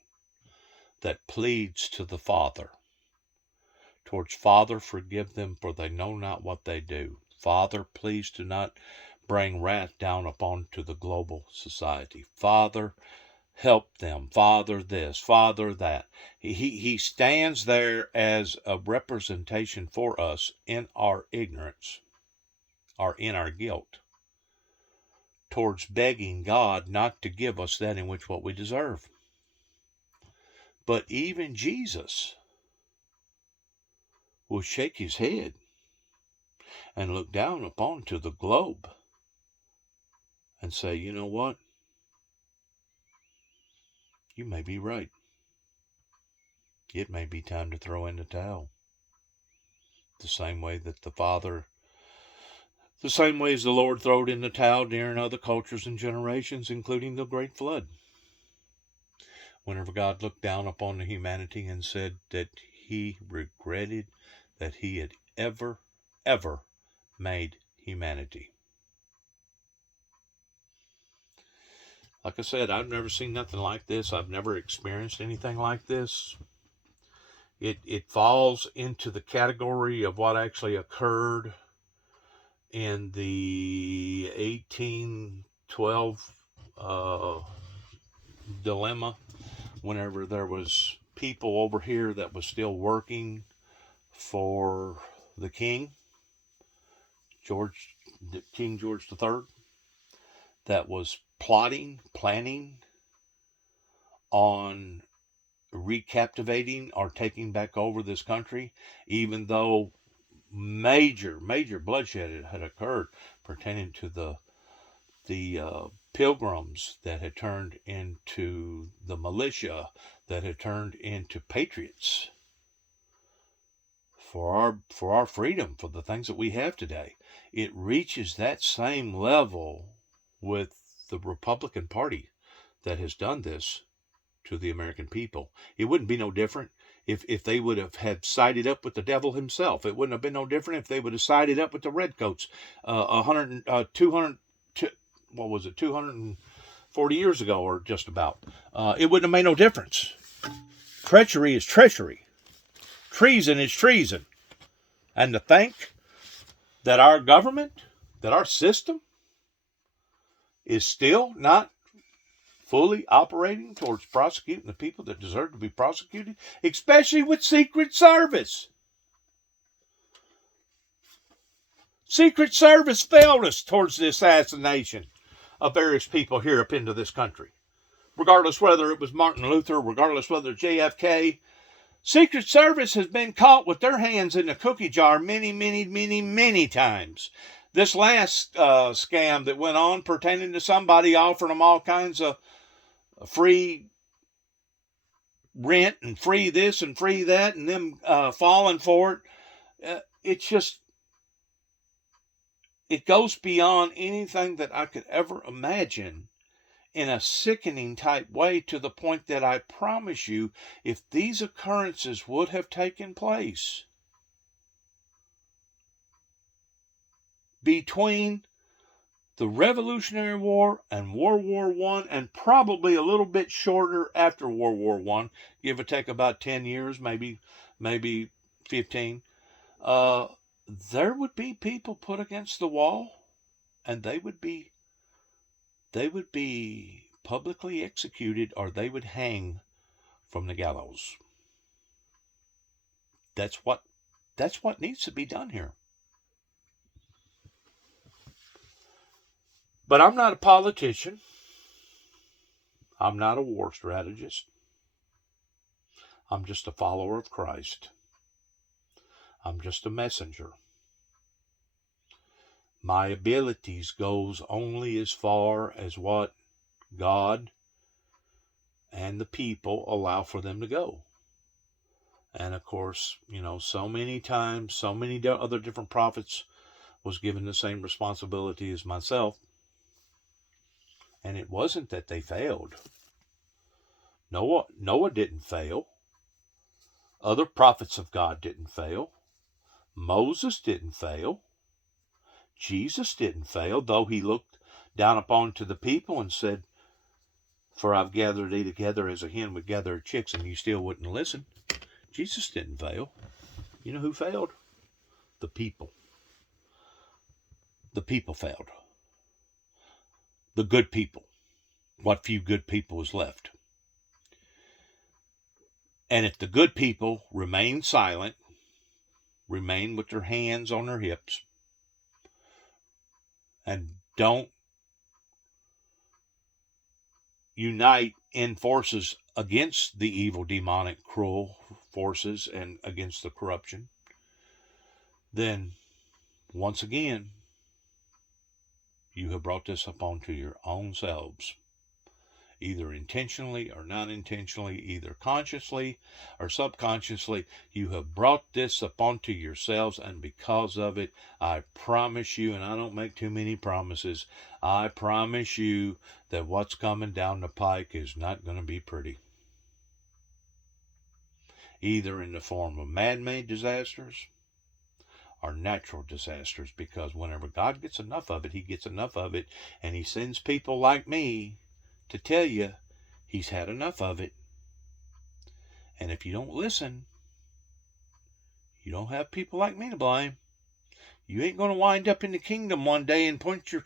that pleads to the Father towards, Father, forgive them, for they know not what they do. Father, please do not bring wrath down upon to the global society. Father, help them. Father this, Father that. He stands there as a representation for us in our ignorance or in our guilt, towards begging God not to give us that in which what we deserve. But even Jesus will shake his head and look down upon to the globe and say, you know what? You may be right. It may be time to throw in the towel. The same way that the same way as the Lord throwed in the towel during other cultures and generations, including the Great Flood. Whenever God looked down upon the humanity and said that He regretted that He had ever made humanity. Like I said, I've never seen nothing like this. I've never experienced anything like this. It falls into the category of what actually occurred in the 1812 dilemma, whenever there was people over here that was still working for the King George III, that was planning on recaptivating or taking back over this country, even though major bloodshed had occurred pertaining to the pilgrims that had turned into the militia, that had turned into patriots for our freedom, for the things that we have today. It reaches that same level with the Republican Party that has done this to the American people. It wouldn't be no different if they would have had sided up with the devil himself. It wouldn't have been no different if they would have sided up with the redcoats 240 years ago, or just about. It wouldn't have made no difference. Treachery is treachery. Treason is treason. And to think that our government, that our system is still not fully operating towards prosecuting the people that deserve to be prosecuted, especially with Secret Service. Secret Service failed us towards the assassination of various people here up into this country. Regardless whether it was Martin Luther, regardless whether JFK, Secret Service has been caught with their hands in the cookie jar many times. This last scam that went on pertaining to somebody offering them all kinds of free rent and free this and free that, and them falling for it. It goes beyond anything that I could ever imagine, in a sickening type way, to the point that I promise you, if these occurrences would have taken place between the Revolutionary War and World War I, and probably a little bit shorter after World War I, give or take about 10 years, maybe 15, there would be people put against the wall, and they would be publicly executed, or they would hang from the gallows. That's what needs to be done here. But I'm not a politician. I'm not a war strategist. I'm just a follower of Christ. I'm just a messenger. My abilities goes only as far as what God and the people allow for them to go. And of course, so many times, so many other different prophets was given the same responsibility as myself. And it wasn't that they failed. Noah didn't fail. Other prophets of God didn't fail. Moses didn't fail. Jesus didn't fail, though he looked down upon to the people and said, "For I've gathered thee together as a hen would gather her chicks, and you still wouldn't listen." Jesus didn't fail. You know who failed? The people. The people failed. The good people. What few good people was left. And if the good people remain silent, remain with their hands on their hips, and don't unite in forces against the evil, demonic, cruel forces and against the corruption, then once again, you have brought this upon to your own selves. Either intentionally or not intentionally, either consciously or subconsciously, you have brought this upon to yourselves, and because of it, I promise you, and I don't make too many promises, I promise you that what's coming down the pike is not going to be pretty. Either in the form of man-made disasters or natural disasters, because whenever God gets enough of it, he gets enough of it, and he sends people like me to tell you he's had enough of it. And if you don't listen, you don't have people like me to blame. You ain't going to wind up in the kingdom one day and point your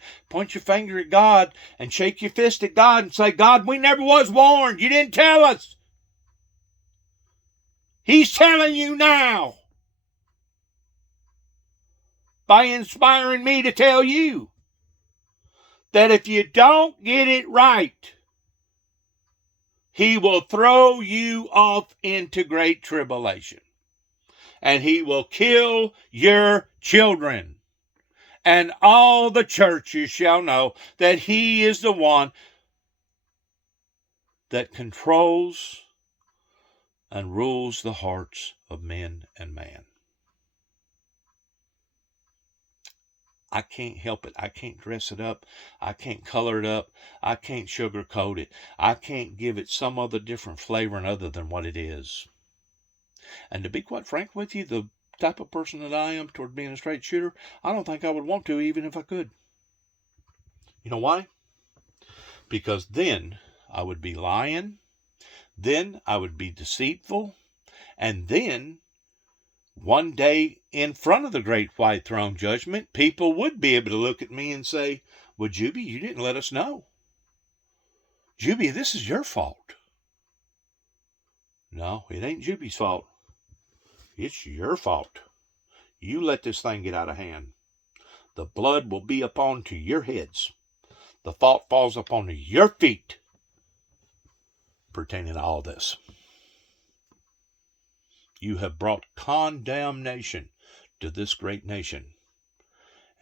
finger at God and shake your fist at God and say, "God, we never was warned. You didn't tell us." He's telling you now by inspiring me to tell you that if you don't get it right, he will throw you off into great tribulation. And he will kill your children. And all the churches shall know that he is the one that controls and rules the hearts of men and man. I can't help it. I can't dress it up. I can't color it up. I can't sugarcoat it. I can't give it some other different flavoring other than what it is. And to be quite frank with you, the type of person that I am toward being a straight shooter, I don't think I would want to, even if I could. You know why? Because then I would be lying. Then I would be deceitful. And then one day in front of the great white throne judgment, people would be able to look at me and say, "Well, Juby, you didn't let us know. Juby, this is your fault." No, it ain't Juby's fault. It's your fault. You let this thing get out of hand. The blood will be upon to your heads. The fault falls upon your feet pertaining to all this. You have brought condemnation to this great nation.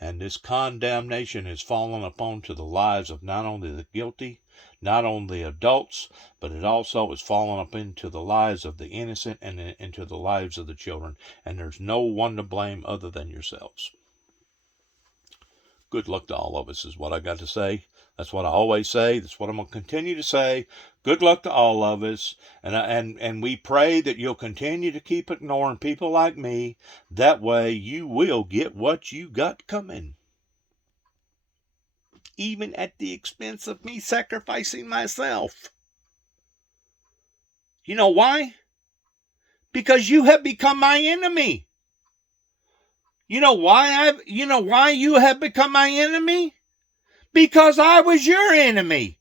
And this condemnation has fallen upon to the lives of not only the guilty, not only adults, but it also has fallen up into the lives of the innocent and into the lives of the children. And there's no one to blame other than yourselves. Good luck to all of us is what I got to say. That's what I always say. That's what I'm going to continue to say. Good luck to all of us. And we pray that you'll continue to keep ignoring people like me. That way you will get what you got coming. Even at the expense of me sacrificing myself. You know why? Because you have become my enemy. You know why you have become my enemy? Because I was your enemy.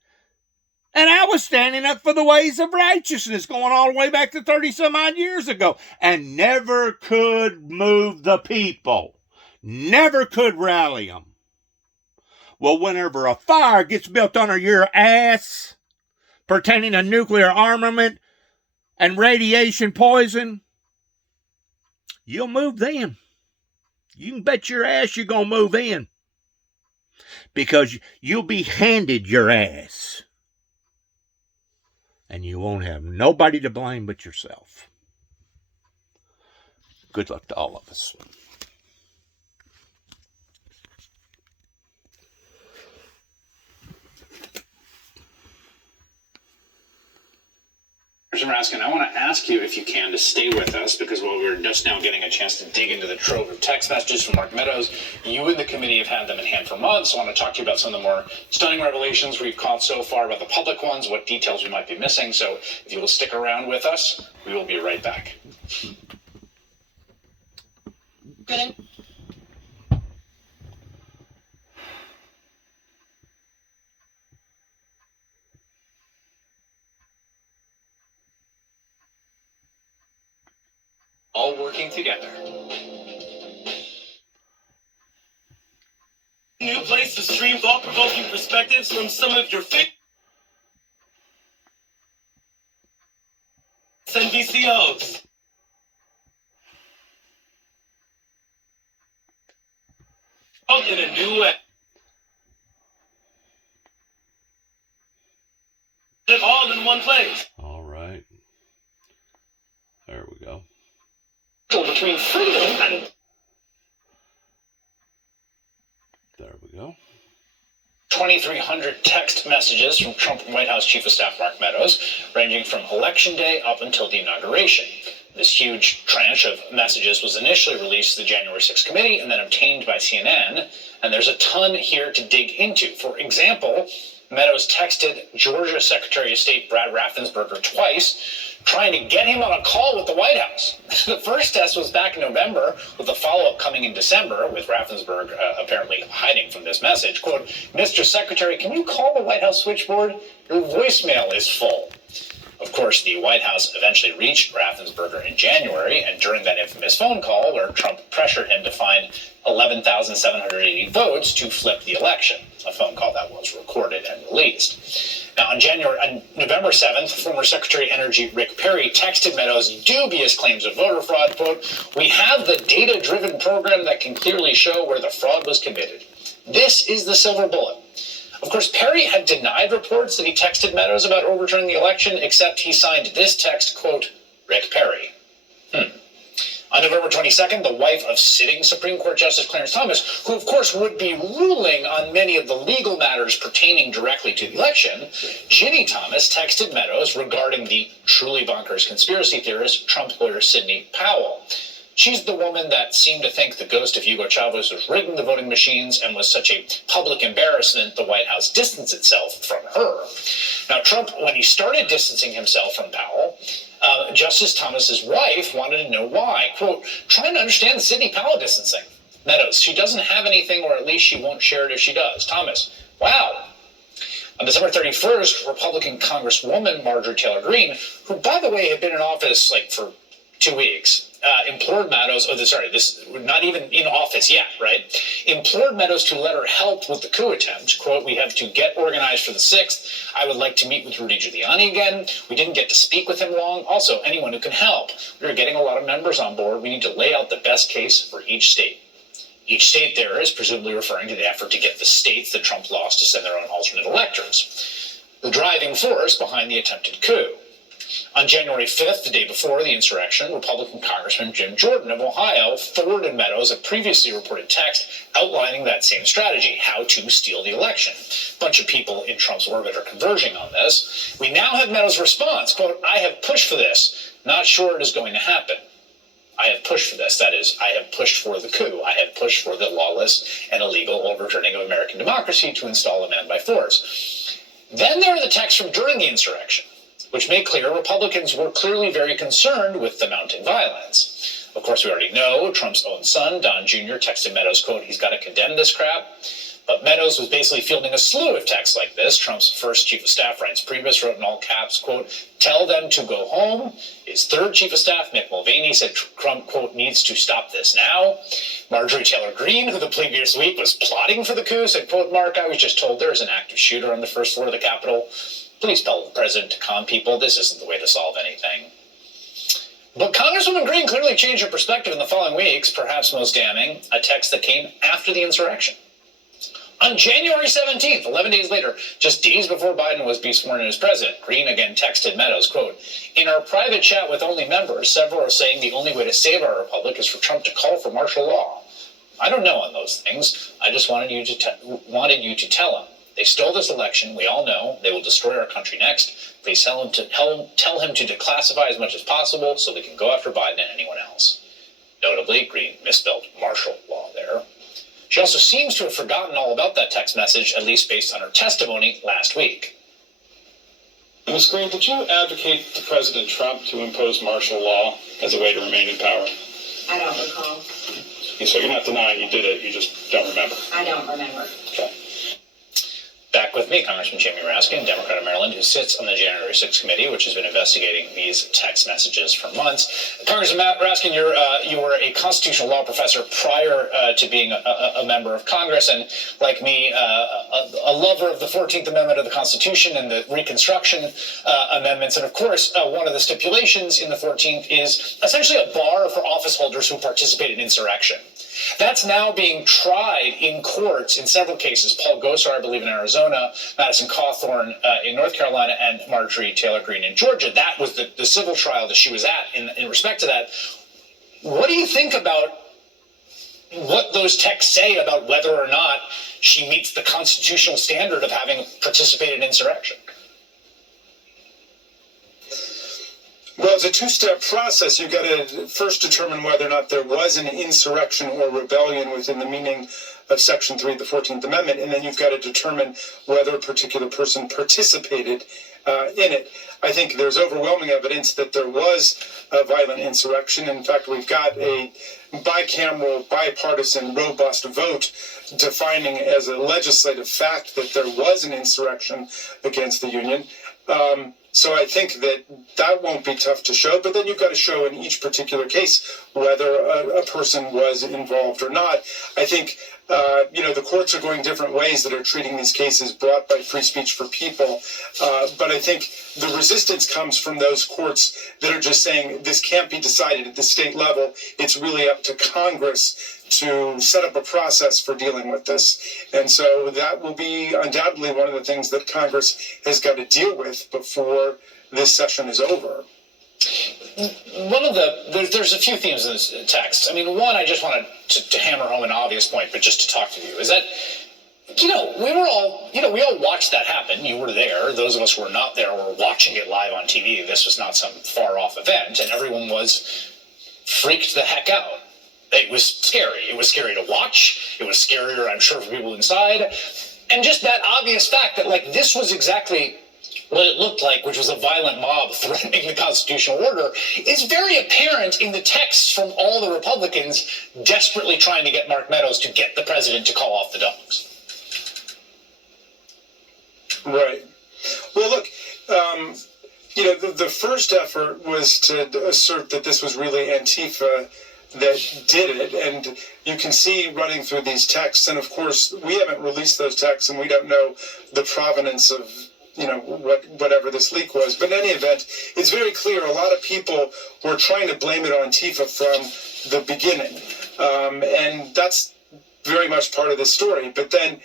And I was standing up for the ways of righteousness going all the way back to 30 some odd years ago. And never could move the people. Never could rally them. Well, whenever a fire gets built under your ass pertaining to nuclear armament and radiation poison, you'll move then. You can bet your ass you're going to move in, because you'll be handed your ass. And you won't have nobody to blame but yourself. Good luck to all of us. Raskin, I want to ask you, if you can, to stay with us, because while we're just now getting a chance to dig into the trove of text messages from Mark Meadows, you and the committee have had them in hand for months. I want to talk to you about some of the more stunning revelations we've caught so far, about the public ones, what details we might be missing. So if you will stick around with us, we will be right back. Good. All working together. New place to stream thought-provoking perspectives from some of your favorite NBCOs. In a new way. It all in one place. All right. There we go. Between freedom and... There we go. 2,300 text messages from Trump White House Chief of Staff Mark Meadows, ranging from Election Day up until the inauguration. This huge tranche of messages was initially released to the January 6th committee and then obtained by CNN, and there's a ton here to dig into. For example, Meadows texted Georgia Secretary of State Brad Raffensperger twice, trying to get him on a call with the White House. The first test was back in November, with a follow-up coming in December, with Raffensperger apparently hiding from this message. Quote, "Mr. Secretary, can you call the White House switchboard? Your voicemail is full." Of course, the White House eventually reached Raffensperger in January, and during that infamous phone call where Trump pressured him to find 11,780 votes to flip the election, a phone call that was recorded and released. Now, on November 7th, former Secretary of Energy Rick Perry texted Meadows dubious claims of voter fraud. Quote, "We have the data-driven program that can clearly show where the fraud was committed. This is the silver bullet." Of course, Perry had denied reports that he texted Meadows about overturning the election, except he signed this text, quote, "Rick Perry." On November 22nd, the wife of sitting Supreme Court Justice Clarence Thomas, who of course would be ruling on many of the legal matters pertaining directly to the election, Ginny Thomas texted Meadows regarding the truly bonkers conspiracy theorist, Trump lawyer Sidney Powell. She's the woman that seemed to think the ghost of Hugo Chavez was rigging the voting machines and was such a public embarrassment the White House distanced itself from her. Now, Trump, when he started distancing himself from Powell, Justice Thomas's wife wanted to know why. Quote, "Trying to understand the Sidney Powell distancing." Meadows, "She doesn't have anything, or at least she won't share it if she does." Thomas, "Wow." On December 31st, Republican Congresswoman Marjorie Taylor Greene, who, by the way, had been in office for 2 weeks, implored Meadows, this not even in office yet, right? Implored Meadows to let her help with the coup attempt. Quote, "We have to get organized for the 6th. I would like to meet with Rudy Giuliani again. We didn't get to speak with him long. Also, anyone who can help. We are getting a lot of members on board. We need to lay out the best case for each state." Each state there is presumably referring to the effort to get the states that Trump lost to send their own alternate electors. The driving force behind the attempted coup. On January 5th, the day before the insurrection, Republican Congressman Jim Jordan of Ohio forwarded Meadows a previously reported text outlining that same strategy, how to steal the election. A bunch of people in Trump's orbit are converging on this. We now have Meadows' response, quote, "I have pushed for this. Not sure it is going to happen. I have pushed for this. That is, I have pushed for the coup. I have pushed for the lawless and illegal overturning of American democracy to install a man by force." Then there are the texts from during the insurrection, which made clear Republicans were clearly very concerned with the mounting violence. Of course, we already know Trump's own son, Don Jr., texted Meadows, quote, "He's got to condemn this crap." But Meadows was basically fielding a slew of texts like this. Trump's first chief of staff, Reince Priebus, wrote in all caps, quote, "Tell them to go home." His third chief of staff, Mick Mulvaney, said Trump, quote, "needs to stop this now." Marjorie Taylor Greene, who the previous week was plotting for the coup, said, quote, "Mark, I was just told there is an active shooter on the first floor of the Capitol. Please tell the president to calm people. This isn't the way to solve anything." But Congresswoman Green clearly changed her perspective in the following weeks, perhaps most damning, a text that came after the insurrection. On January 17th, 11 days later, just days before Biden was be sworn in as president, Green again texted Meadows, quote, "In our private chat with only members, several are saying the only way to save our republic is for Trump to call for martial law. I don't know on those things. I just wanted you to tell him. They stole this election. We all know they will destroy our country next. Please tell him to declassify as much as possible so we can go after Biden and anyone else." Notably, Green misspelled martial law there. She also seems to have forgotten all about that text message, at least based on her testimony last week. Ms. Green, did you advocate to President Trump to impose martial law as a way to remain in power? I don't recall. So you're not denying you did it, you just don't remember? I don't remember. Okay. Back with me, Congressman Jamie Raskin, Democrat of Maryland, who sits on the January 6th committee, which has been investigating these text messages for months. Congressman Raskin, you were a constitutional law professor prior to being a member of Congress, and like me, a lover of the 14th Amendment of the Constitution and the Reconstruction amendments. And of course, one of the stipulations in the 14th is essentially a bar for office holders who participate in insurrection. That's now being tried in courts in several cases. Paul Gosar, I believe, in Arizona, Madison Cawthorn in North Carolina, and Marjorie Taylor Greene in Georgia. That was the civil trial that she was at in respect to that. What do you think about what those texts say about whether or not she meets the constitutional standard of having participated in insurrection? Well, it's a two-step process. You've got to first determine whether or not there was an insurrection or rebellion within the meaning of Section 3 of the 14th Amendment, and then you've got to determine whether a particular person participated in it. I think there's overwhelming evidence that there was a violent insurrection. In fact, we've got a bicameral, bipartisan, robust vote defining as a legislative fact that there was an insurrection against the Union. So I think that won't be tough to show, but then you've got to show in each particular case whether a person was involved or not. I think, the courts are going different ways that are treating these cases brought by Free Speech for People. But I think the resistance comes from those courts that are just saying this can't be decided at the state level. It's really up to Congress to set up a process for dealing with this. And so that will be undoubtedly one of the things that Congress has got to deal with before this session is over. There's a few themes in this text. I mean, one, I just wanted to hammer home an obvious point, but just to talk to you, is that, we all watched that happen. You were there. Those of us who were not there were watching it live on TV. This was not some far-off event, and everyone was freaked the heck out. It was scary. It was scary to watch. It was scarier, I'm sure, for people inside. And just that obvious fact that, this was exactly what it looked like, which was a violent mob threatening the constitutional order, is very apparent in the texts from all the Republicans desperately trying to get Mark Meadows to get the president to call off the dogs. Right. Well, look, the first effort was to assert that this was really Antifa that did it, and you can see running through these texts, and of course we haven't released those texts and we don't know the provenance of whatever this leak was, but in any event, it's very clear a lot of people were trying to blame it on Antifa from the beginning, and that's very much part of this story. But then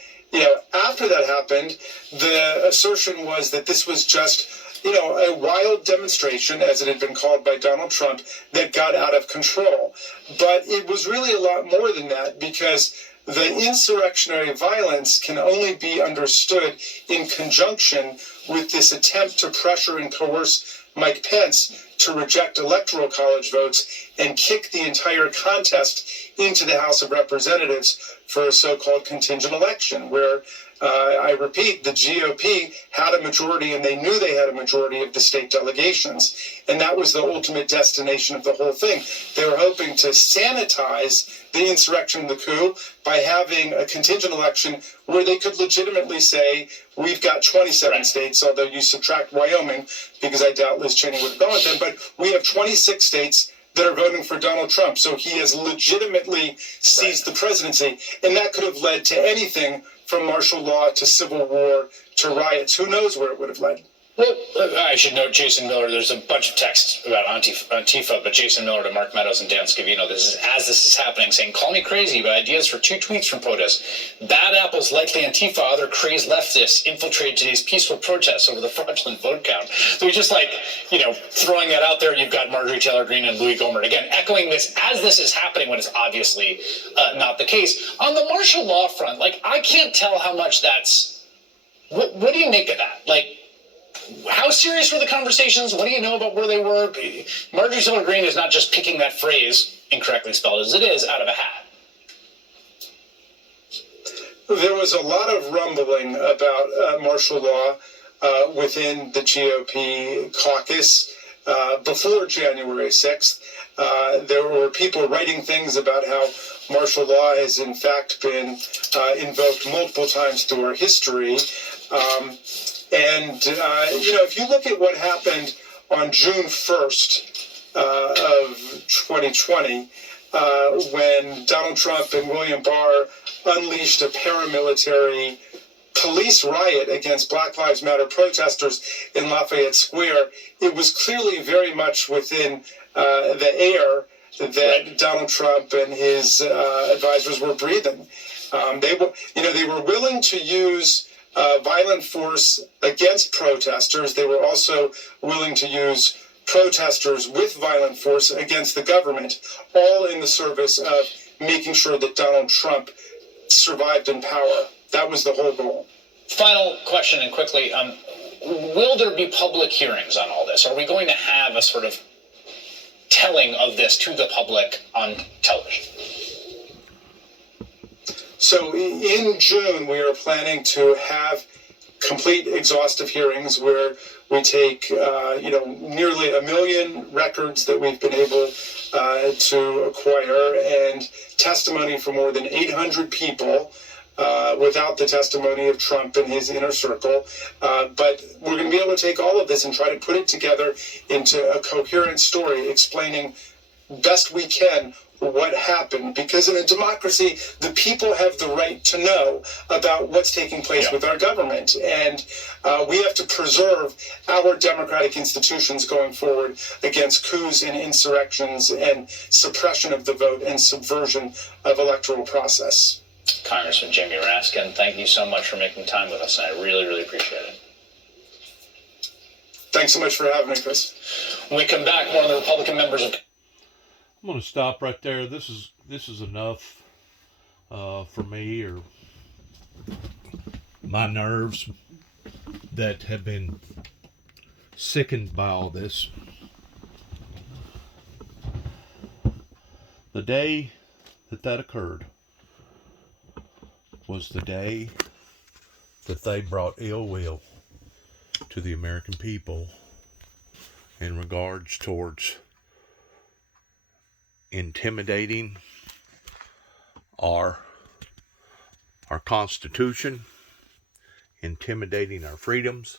after that happened, the assertion was that this was just a wild demonstration, as it had been called by Donald Trump, that got out of control. But it was really a lot more than that, because the insurrectionary violence can only be understood in conjunction with this attempt to pressure and coerce Mike Pence to reject electoral college votes and kick the entire contest into the House of Representatives for a so-called contingent election, where I repeat, the GOP had a majority, and they knew they had a majority of the state delegations. And that was the ultimate destination of the whole thing. They were hoping to sanitize the insurrection and the coup by having a contingent election where they could legitimately say, we've got 27 states, although you subtract Wyoming, because I doubt Liz Cheney would have gone with them, but we have 26 states that are voting for Donald Trump. So he has legitimately seized the presidency. And that could have led to anything from martial law to civil war to riots. Who knows where it would have led? Well, I should note Jason Miller. There's a bunch of texts about Antifa, but Jason Miller to Mark Meadows and Dan Scavino. This is happening, saying, "Call me crazy, but ideas for 2 tweets from protests. Bad apples, likely Antifa, other crazed leftists infiltrated today's peaceful protests over the fraudulent vote count." So he's just throwing that out there. You've got Marjorie Taylor Greene and Louis Gohmert again echoing this as this is happening when it's obviously not the case. On the martial law front, I can't tell how much that's. What do you make of that? How serious were the conversations? What do you know about where they were? Marjorie Taylor Greene is not just picking that phrase, incorrectly spelled as it is, out of a hat. There was a lot of rumbling about martial law within the GOP caucus before January 6th. There were people writing things about how martial law has in fact been invoked multiple times through our history. If you look at what happened on June 1st of 2020, when Donald Trump and William Barr unleashed a paramilitary police riot against Black Lives Matter protesters in Lafayette Square, it was clearly very much within the air that Donald Trump and his advisors were breathing. They were willing to use violent force against protesters. They were also willing to use protesters with violent force against the government, all in the service of making sure that Donald Trump survived in power. That was the whole goal. Final question, and quickly, will there be public hearings on all this? Are we going to have a sort of telling of this to the public on television? So in June, we are planning to have complete exhaustive hearings where we take, nearly 1 million records that we've been able to acquire and testimony from more than 800 people without the testimony of Trump and his inner circle. But we're going to be able to take all of this and try to put it together into a coherent story explaining best we can what happened, because in a democracy, the people have the right to know about what's taking place with our government, and we have to preserve our democratic institutions going forward against coups and insurrections and suppression of the vote and subversion of electoral process. Congressman Jamie Raskin, thank you so much for making time with us, and I really, really appreciate it. Thanks so much for having me, Chris. When we come back, more of the Republican members of... I'm going to stop right there. This is enough for me, or my nerves that have been sickened by all this. The day that occurred was the day that they brought ill will to the American people in regards towards intimidating our Constitution, intimidating our freedoms,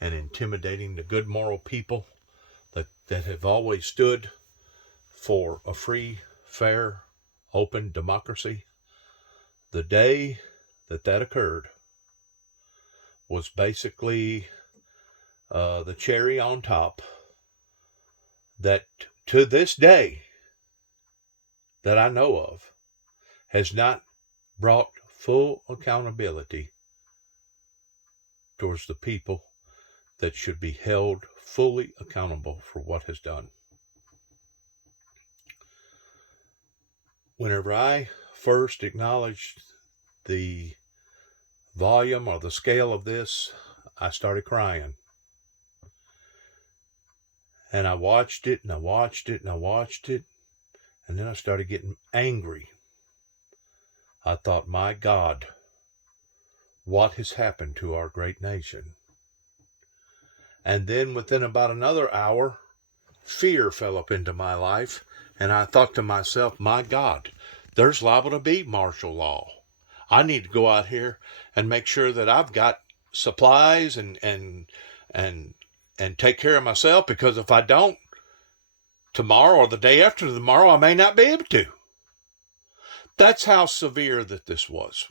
and intimidating the good moral people that have always stood for a free, fair, open democracy. The day that occurred was basically the cherry on top that to this day that I know of has not brought full accountability towards the people that should be held fully accountable for what has done. Whenever I first acknowledged the volume or the scale of this, I started crying. And I watched it, and I watched it, and I watched it. And then I started getting angry. I thought, my God, what has happened to our great nation? And then within about another hour, fear fell up into my life. And I thought to myself, my God, there's liable to be martial law. I need to go out here and make sure that I've got supplies and take care of myself, because if I don't, tomorrow or the day after tomorrow, I may not be able to. That's how severe that this was.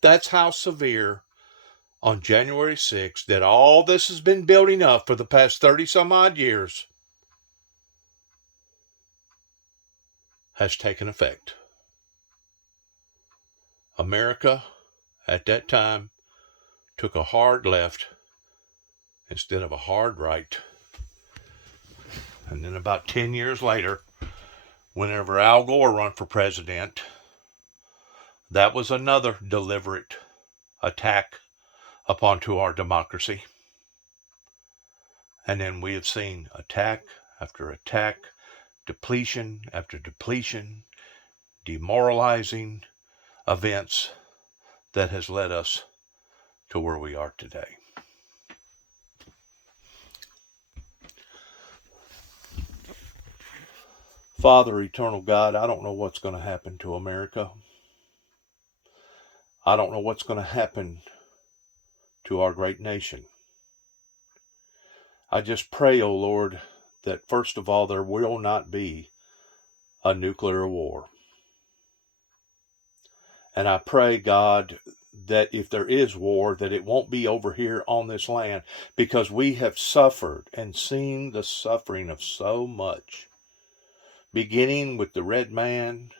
That's how severe on January 6th that all this has been building up for the past 30 some odd years has taken effect. America at that time took a hard left instead of a hard right. And then about 10 years later, whenever Al Gore ran for president, that was another deliberate attack upon to our democracy. And then we have seen attack after attack, depletion after depletion, demoralizing events that has led us to where we are today. Father, eternal God, I don't know what's going to happen to America. I don't know what's going to happen to our great nation. I just pray, O Lord, that first of all, there will not be a nuclear war. And I pray, God, that if there is war, that it won't be over here on this land, because we have suffered and seen the suffering of so much, beginning with the red man,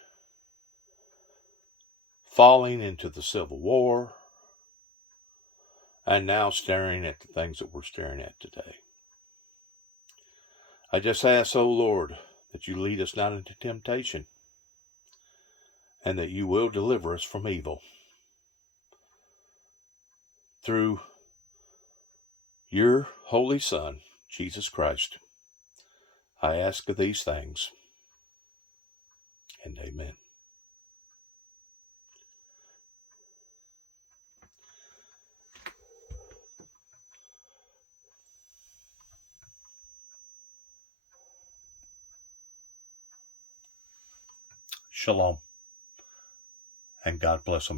falling into the Civil War, and now staring at the things that we're staring at today. I just ask, O Lord, that you lead us not into temptation, and that you will deliver us from evil through your Holy Son, Jesus Christ. I ask of these things, and amen. Shalom, and God bless America.